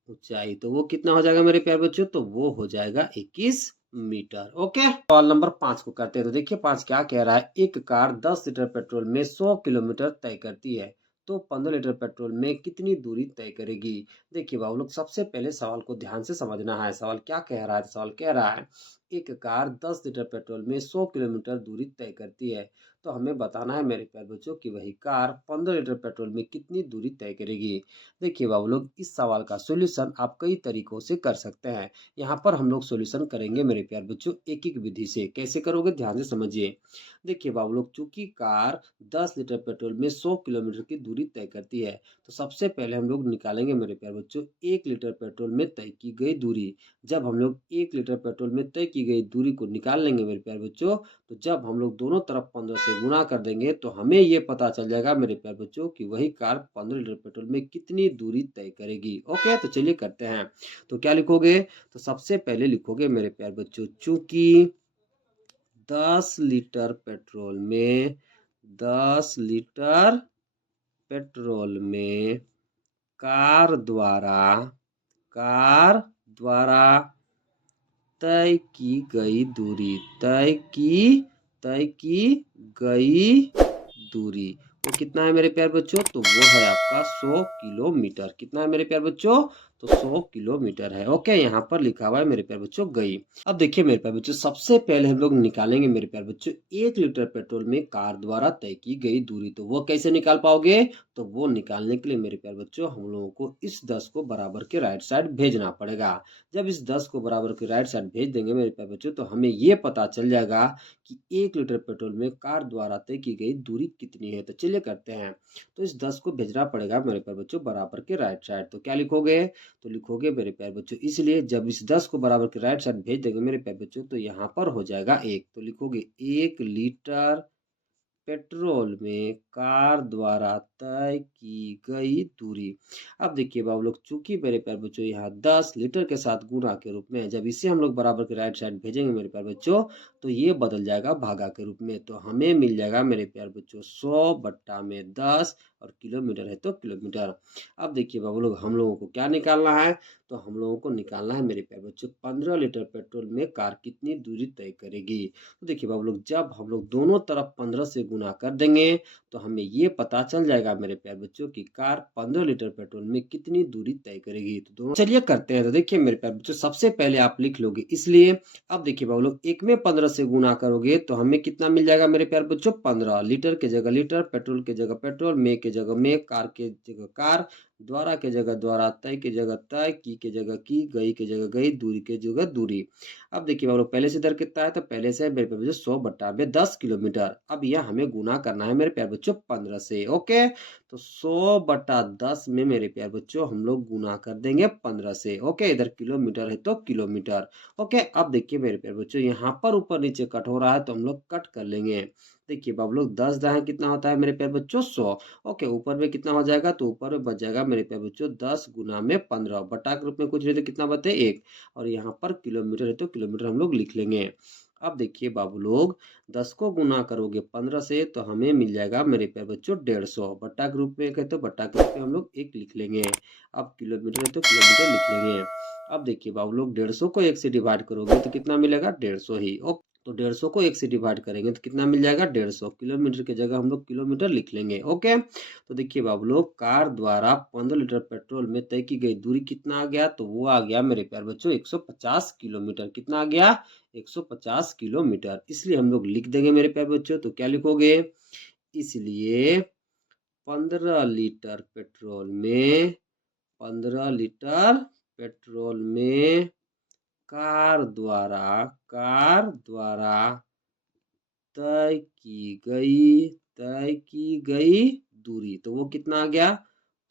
ऊंचाई, तो वो कितना हो जाएगा मेरे प्यारे बच्चों, तो वो हो जाएगा 21 मीटर। ओके, सवाल नंबर 5 को करते हैं। तो देखिए 5 क्या कह रहा है, एक कार 10 लीटर पेट्रोल में 100 किलोमीटर तय करती है, तो 15 लीटर पेट्रोल में कितनी दूरी तय करेगी। देखिए बाबू लोग सबसे पहले सवाल को ध्यान से समझना है। सवाल क्या कह रहा है, सवाल कह रहा है एक कार 10 लीटर पेट्रोल में 100 किलोमीटर दूरी तय करती है, तो हमें बताना है मेरे प्यारे बच्चों कि वही कार 15 लीटर पेट्रोल में कितनी दूरी तय करेगी। देखिए बाबू लोग इस सवाल का सॉल्यूशन आप कई तरीकों से कर सकते हैं। यहाँ पर हम लोग सॉल्यूशन करेंगे मेरे प्यारे बच्चों एक एक विधि से। कैसे करोगे, ध्यान से समझिए। देखिए बाबू लोग चूंकि कार 10 लीटर पेट्रोल में 100 किलोमीटर की दूरी तय करती है, तो सबसे पहले हम लोग निकालेंगे मेरे प्यारे बच्चों 1 लीटर पेट्रोल में तय की गई दूरी। जब हम लोग 1 लीटर पेट्रोल में तय की गई दूरी को निकाल लेंगे मेरे प्यारे बच्चों, तो जब हम लोग दोनों तरफ 15 से गुणा कर देंगे, तो हमें ये पता चल जाएगा मेरे प्यारे बच्चों कि वही कार 15 लीटर पेट्रोल में कितनी दूरी तय करेगी। ओके, तो चलिए करते हैं। तो क्या लिखोगे, तो सबसे पहले लिखोगे मेरे प्यारे बच्चों चूंकि 10 लीटर पेट्रोल में 10 लीटर पेट्रोल में कार द्वारा तय की गई दूरी, तय की गई दूरी वो कितना है मेरे प्यारे बच्चों, तो वो है आपका 100 किलोमीटर। कितना है मेरे प्यारे बच्चों, तो 100 किलोमीटर है। ओके, यहाँ पर लिखा हुआ है मेरे प्यारे बच्चों गई। अब देखिए मेरे प्यारे बच्चों सबसे पहले हम लोग निकालेंगे मेरे प्यारे बच्चों 1 लीटर पेट्रोल में कार द्वारा तय की गई दूरी। तो वो कैसे निकाल पाओगे, तो वो निकालने के लिए मेरे प्यारे बच्चों हम लोगों को इस 10 को बराबर के राइट साइड भेजना पड़ेगा। जब इस 10 को बराबर के राइट साइड भेज देंगे मेरे प्यारे बच्चों, तो हमें ये पता चल जाएगा कि 1 लीटर पेट्रोल में कार द्वारा तय की गई दूरी कितनी है। तो चलिए करते हैं। तो इस 10 को भेजना पड़ेगा मेरे प्यारे बच्चों बराबर के राइट साइड। तो क्या लिखोगे, तो लिखोगे मेरे प्यारे बच्चों इसलिए जब इस 10 को बराबर के राइट साइड भेज देंगे मेरे प्यारे बच्चों, तो यहाँ पर हो जाएगा 1। तो लिखोगे 1 लीटर पेट्रोल में कार द्वारा तय की गई दूरी। अब देखिए बाबू लोग चूंकि मेरे प्यारे बच्चों यहाँ 10 लीटर के साथ गुना के रूप में है, जब इसे हम लोग बराबर के राइट साइड भेजेंगे मेरे प्यारे बच्चों, तो ये बदल जाएगा भागा के रूप में। तो हमें मिल जाएगा मेरे प्यारे बच्चों 100 बट्टा में 10, और किलोमीटर है तो किलोमीटर। अब देखिए बाबू लोग हम लोगों को क्या निकालना है, तो हम लोगों को निकालना है मेरे प्यारे बच्चों 15 लीटर पेट्रोल में कार कितनी दूरी तय करेगी। तो देखिए बाबू लोग जब हम लोग दोनों तरफ 15 से गुना कर देंगे, तो हमें ये पता चल जाएगा मेरे प्यारे बच्चों कि कार 15 लीटर पेट्रोल में कितनी दूरी तय करेगी। तो दोनों चलिए करते हैं। तो देखिए मेरे प्यारे बच्चों सबसे पहले आप लिख लोगे इसलिए। अब देखिए बाबू लोग एक में 15 से गुना करोगे तो हमें कितना मिल जाएगा मेरे प्यारे बच्चों 15। लीटर के जगह लीटर, पेट्रोल के जगह पेट्रोल, में के जगह में, कार के जगह कार, द्वारा के जगह द्वारा, तय के जगह तय, की के जगह की, गई के जगह गई, दूरी के जगह दूरी। अब देखिए बाबू लोग पहले से दर कितना है, तो पहले से मेरे प्यारे बच्चों 100 बट्टा में 10 किलोमीटर। अब यह हमें गुना करना है मेरे प्यारे बच्चों 15 से। ओके, तो 100 बट्टा 10 में मेरे प्यारे बच्चों हम लोग गुना कर देंगे 15 से। ओके, इधर किलोमीटर है तो किलोमीटर। ओके, अब देखिए मेरे प्यारे बच्चों यहाँ पर ऊपर नीचे कट हो रहा है, तो हम लोग कट कर लेंगे। देखिए बाबू लोग 10 दाएं कितना होता है मेरे प्यारे बच्चों 100। ओके, ऊपर में कितना हो जाएगा, तो ऊपर में बच जाएगा मेरे प्यारे बच्चों 10 गुना में 15, बटा के रूप में कुछ नहीं तो कितना बचे 1, और यहाँ पर किलोमीटर है तो किलोमीटर हम लोग लिख लेंगे। अब देखिए बाबू लोग 10 को गुना करोगे 15 से, तो हमें मिल जाएगा मेरे प्यारे बच्चों 150, बट्टा के रूप में एक है तो बट्टा के रूप में हम लोग 1 लिख लेंगे। अब किलोमीटर है तो किलोमीटर लिख लेंगे। अब देखिए बाबू लोग 150 को 1 से डिवाइड करोगे तो कितना मिलेगा 150 ही। ओके, तो 150 को 1 से डिवाइड करेंगे तो कितना मिल जाएगा 150। किलोमीटर की जगह हम लोग किलोमीटर लिख लेंगे। ओके, तो देखिए बाबू लोग, कार द्वारा 15 लीटर पेट्रोल में तय की गई दूरी कितना आ गया, तो वो आ गया मेरे प्यारे बच्चों 150 किलोमीटर। कितना आ गया 150 किलोमीटर। इसलिए हम लोग लिख देंगे मेरे प्यारे बच्चों। तो क्या लिखोगे, इसलिए 15 लीटर पेट्रोल में 15 लीटर पेट्रोल में कार द्वारा तय की गई दूरी, तो वो कितना आ गया,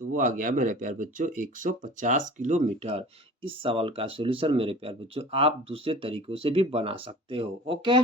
तो वो आ गया मेरे प्यारे बच्चों 150 किलोमीटर। इस सवाल का सॉल्यूशन मेरे प्यारे बच्चों आप दूसरे तरीकों से भी बना सकते हो। ओके।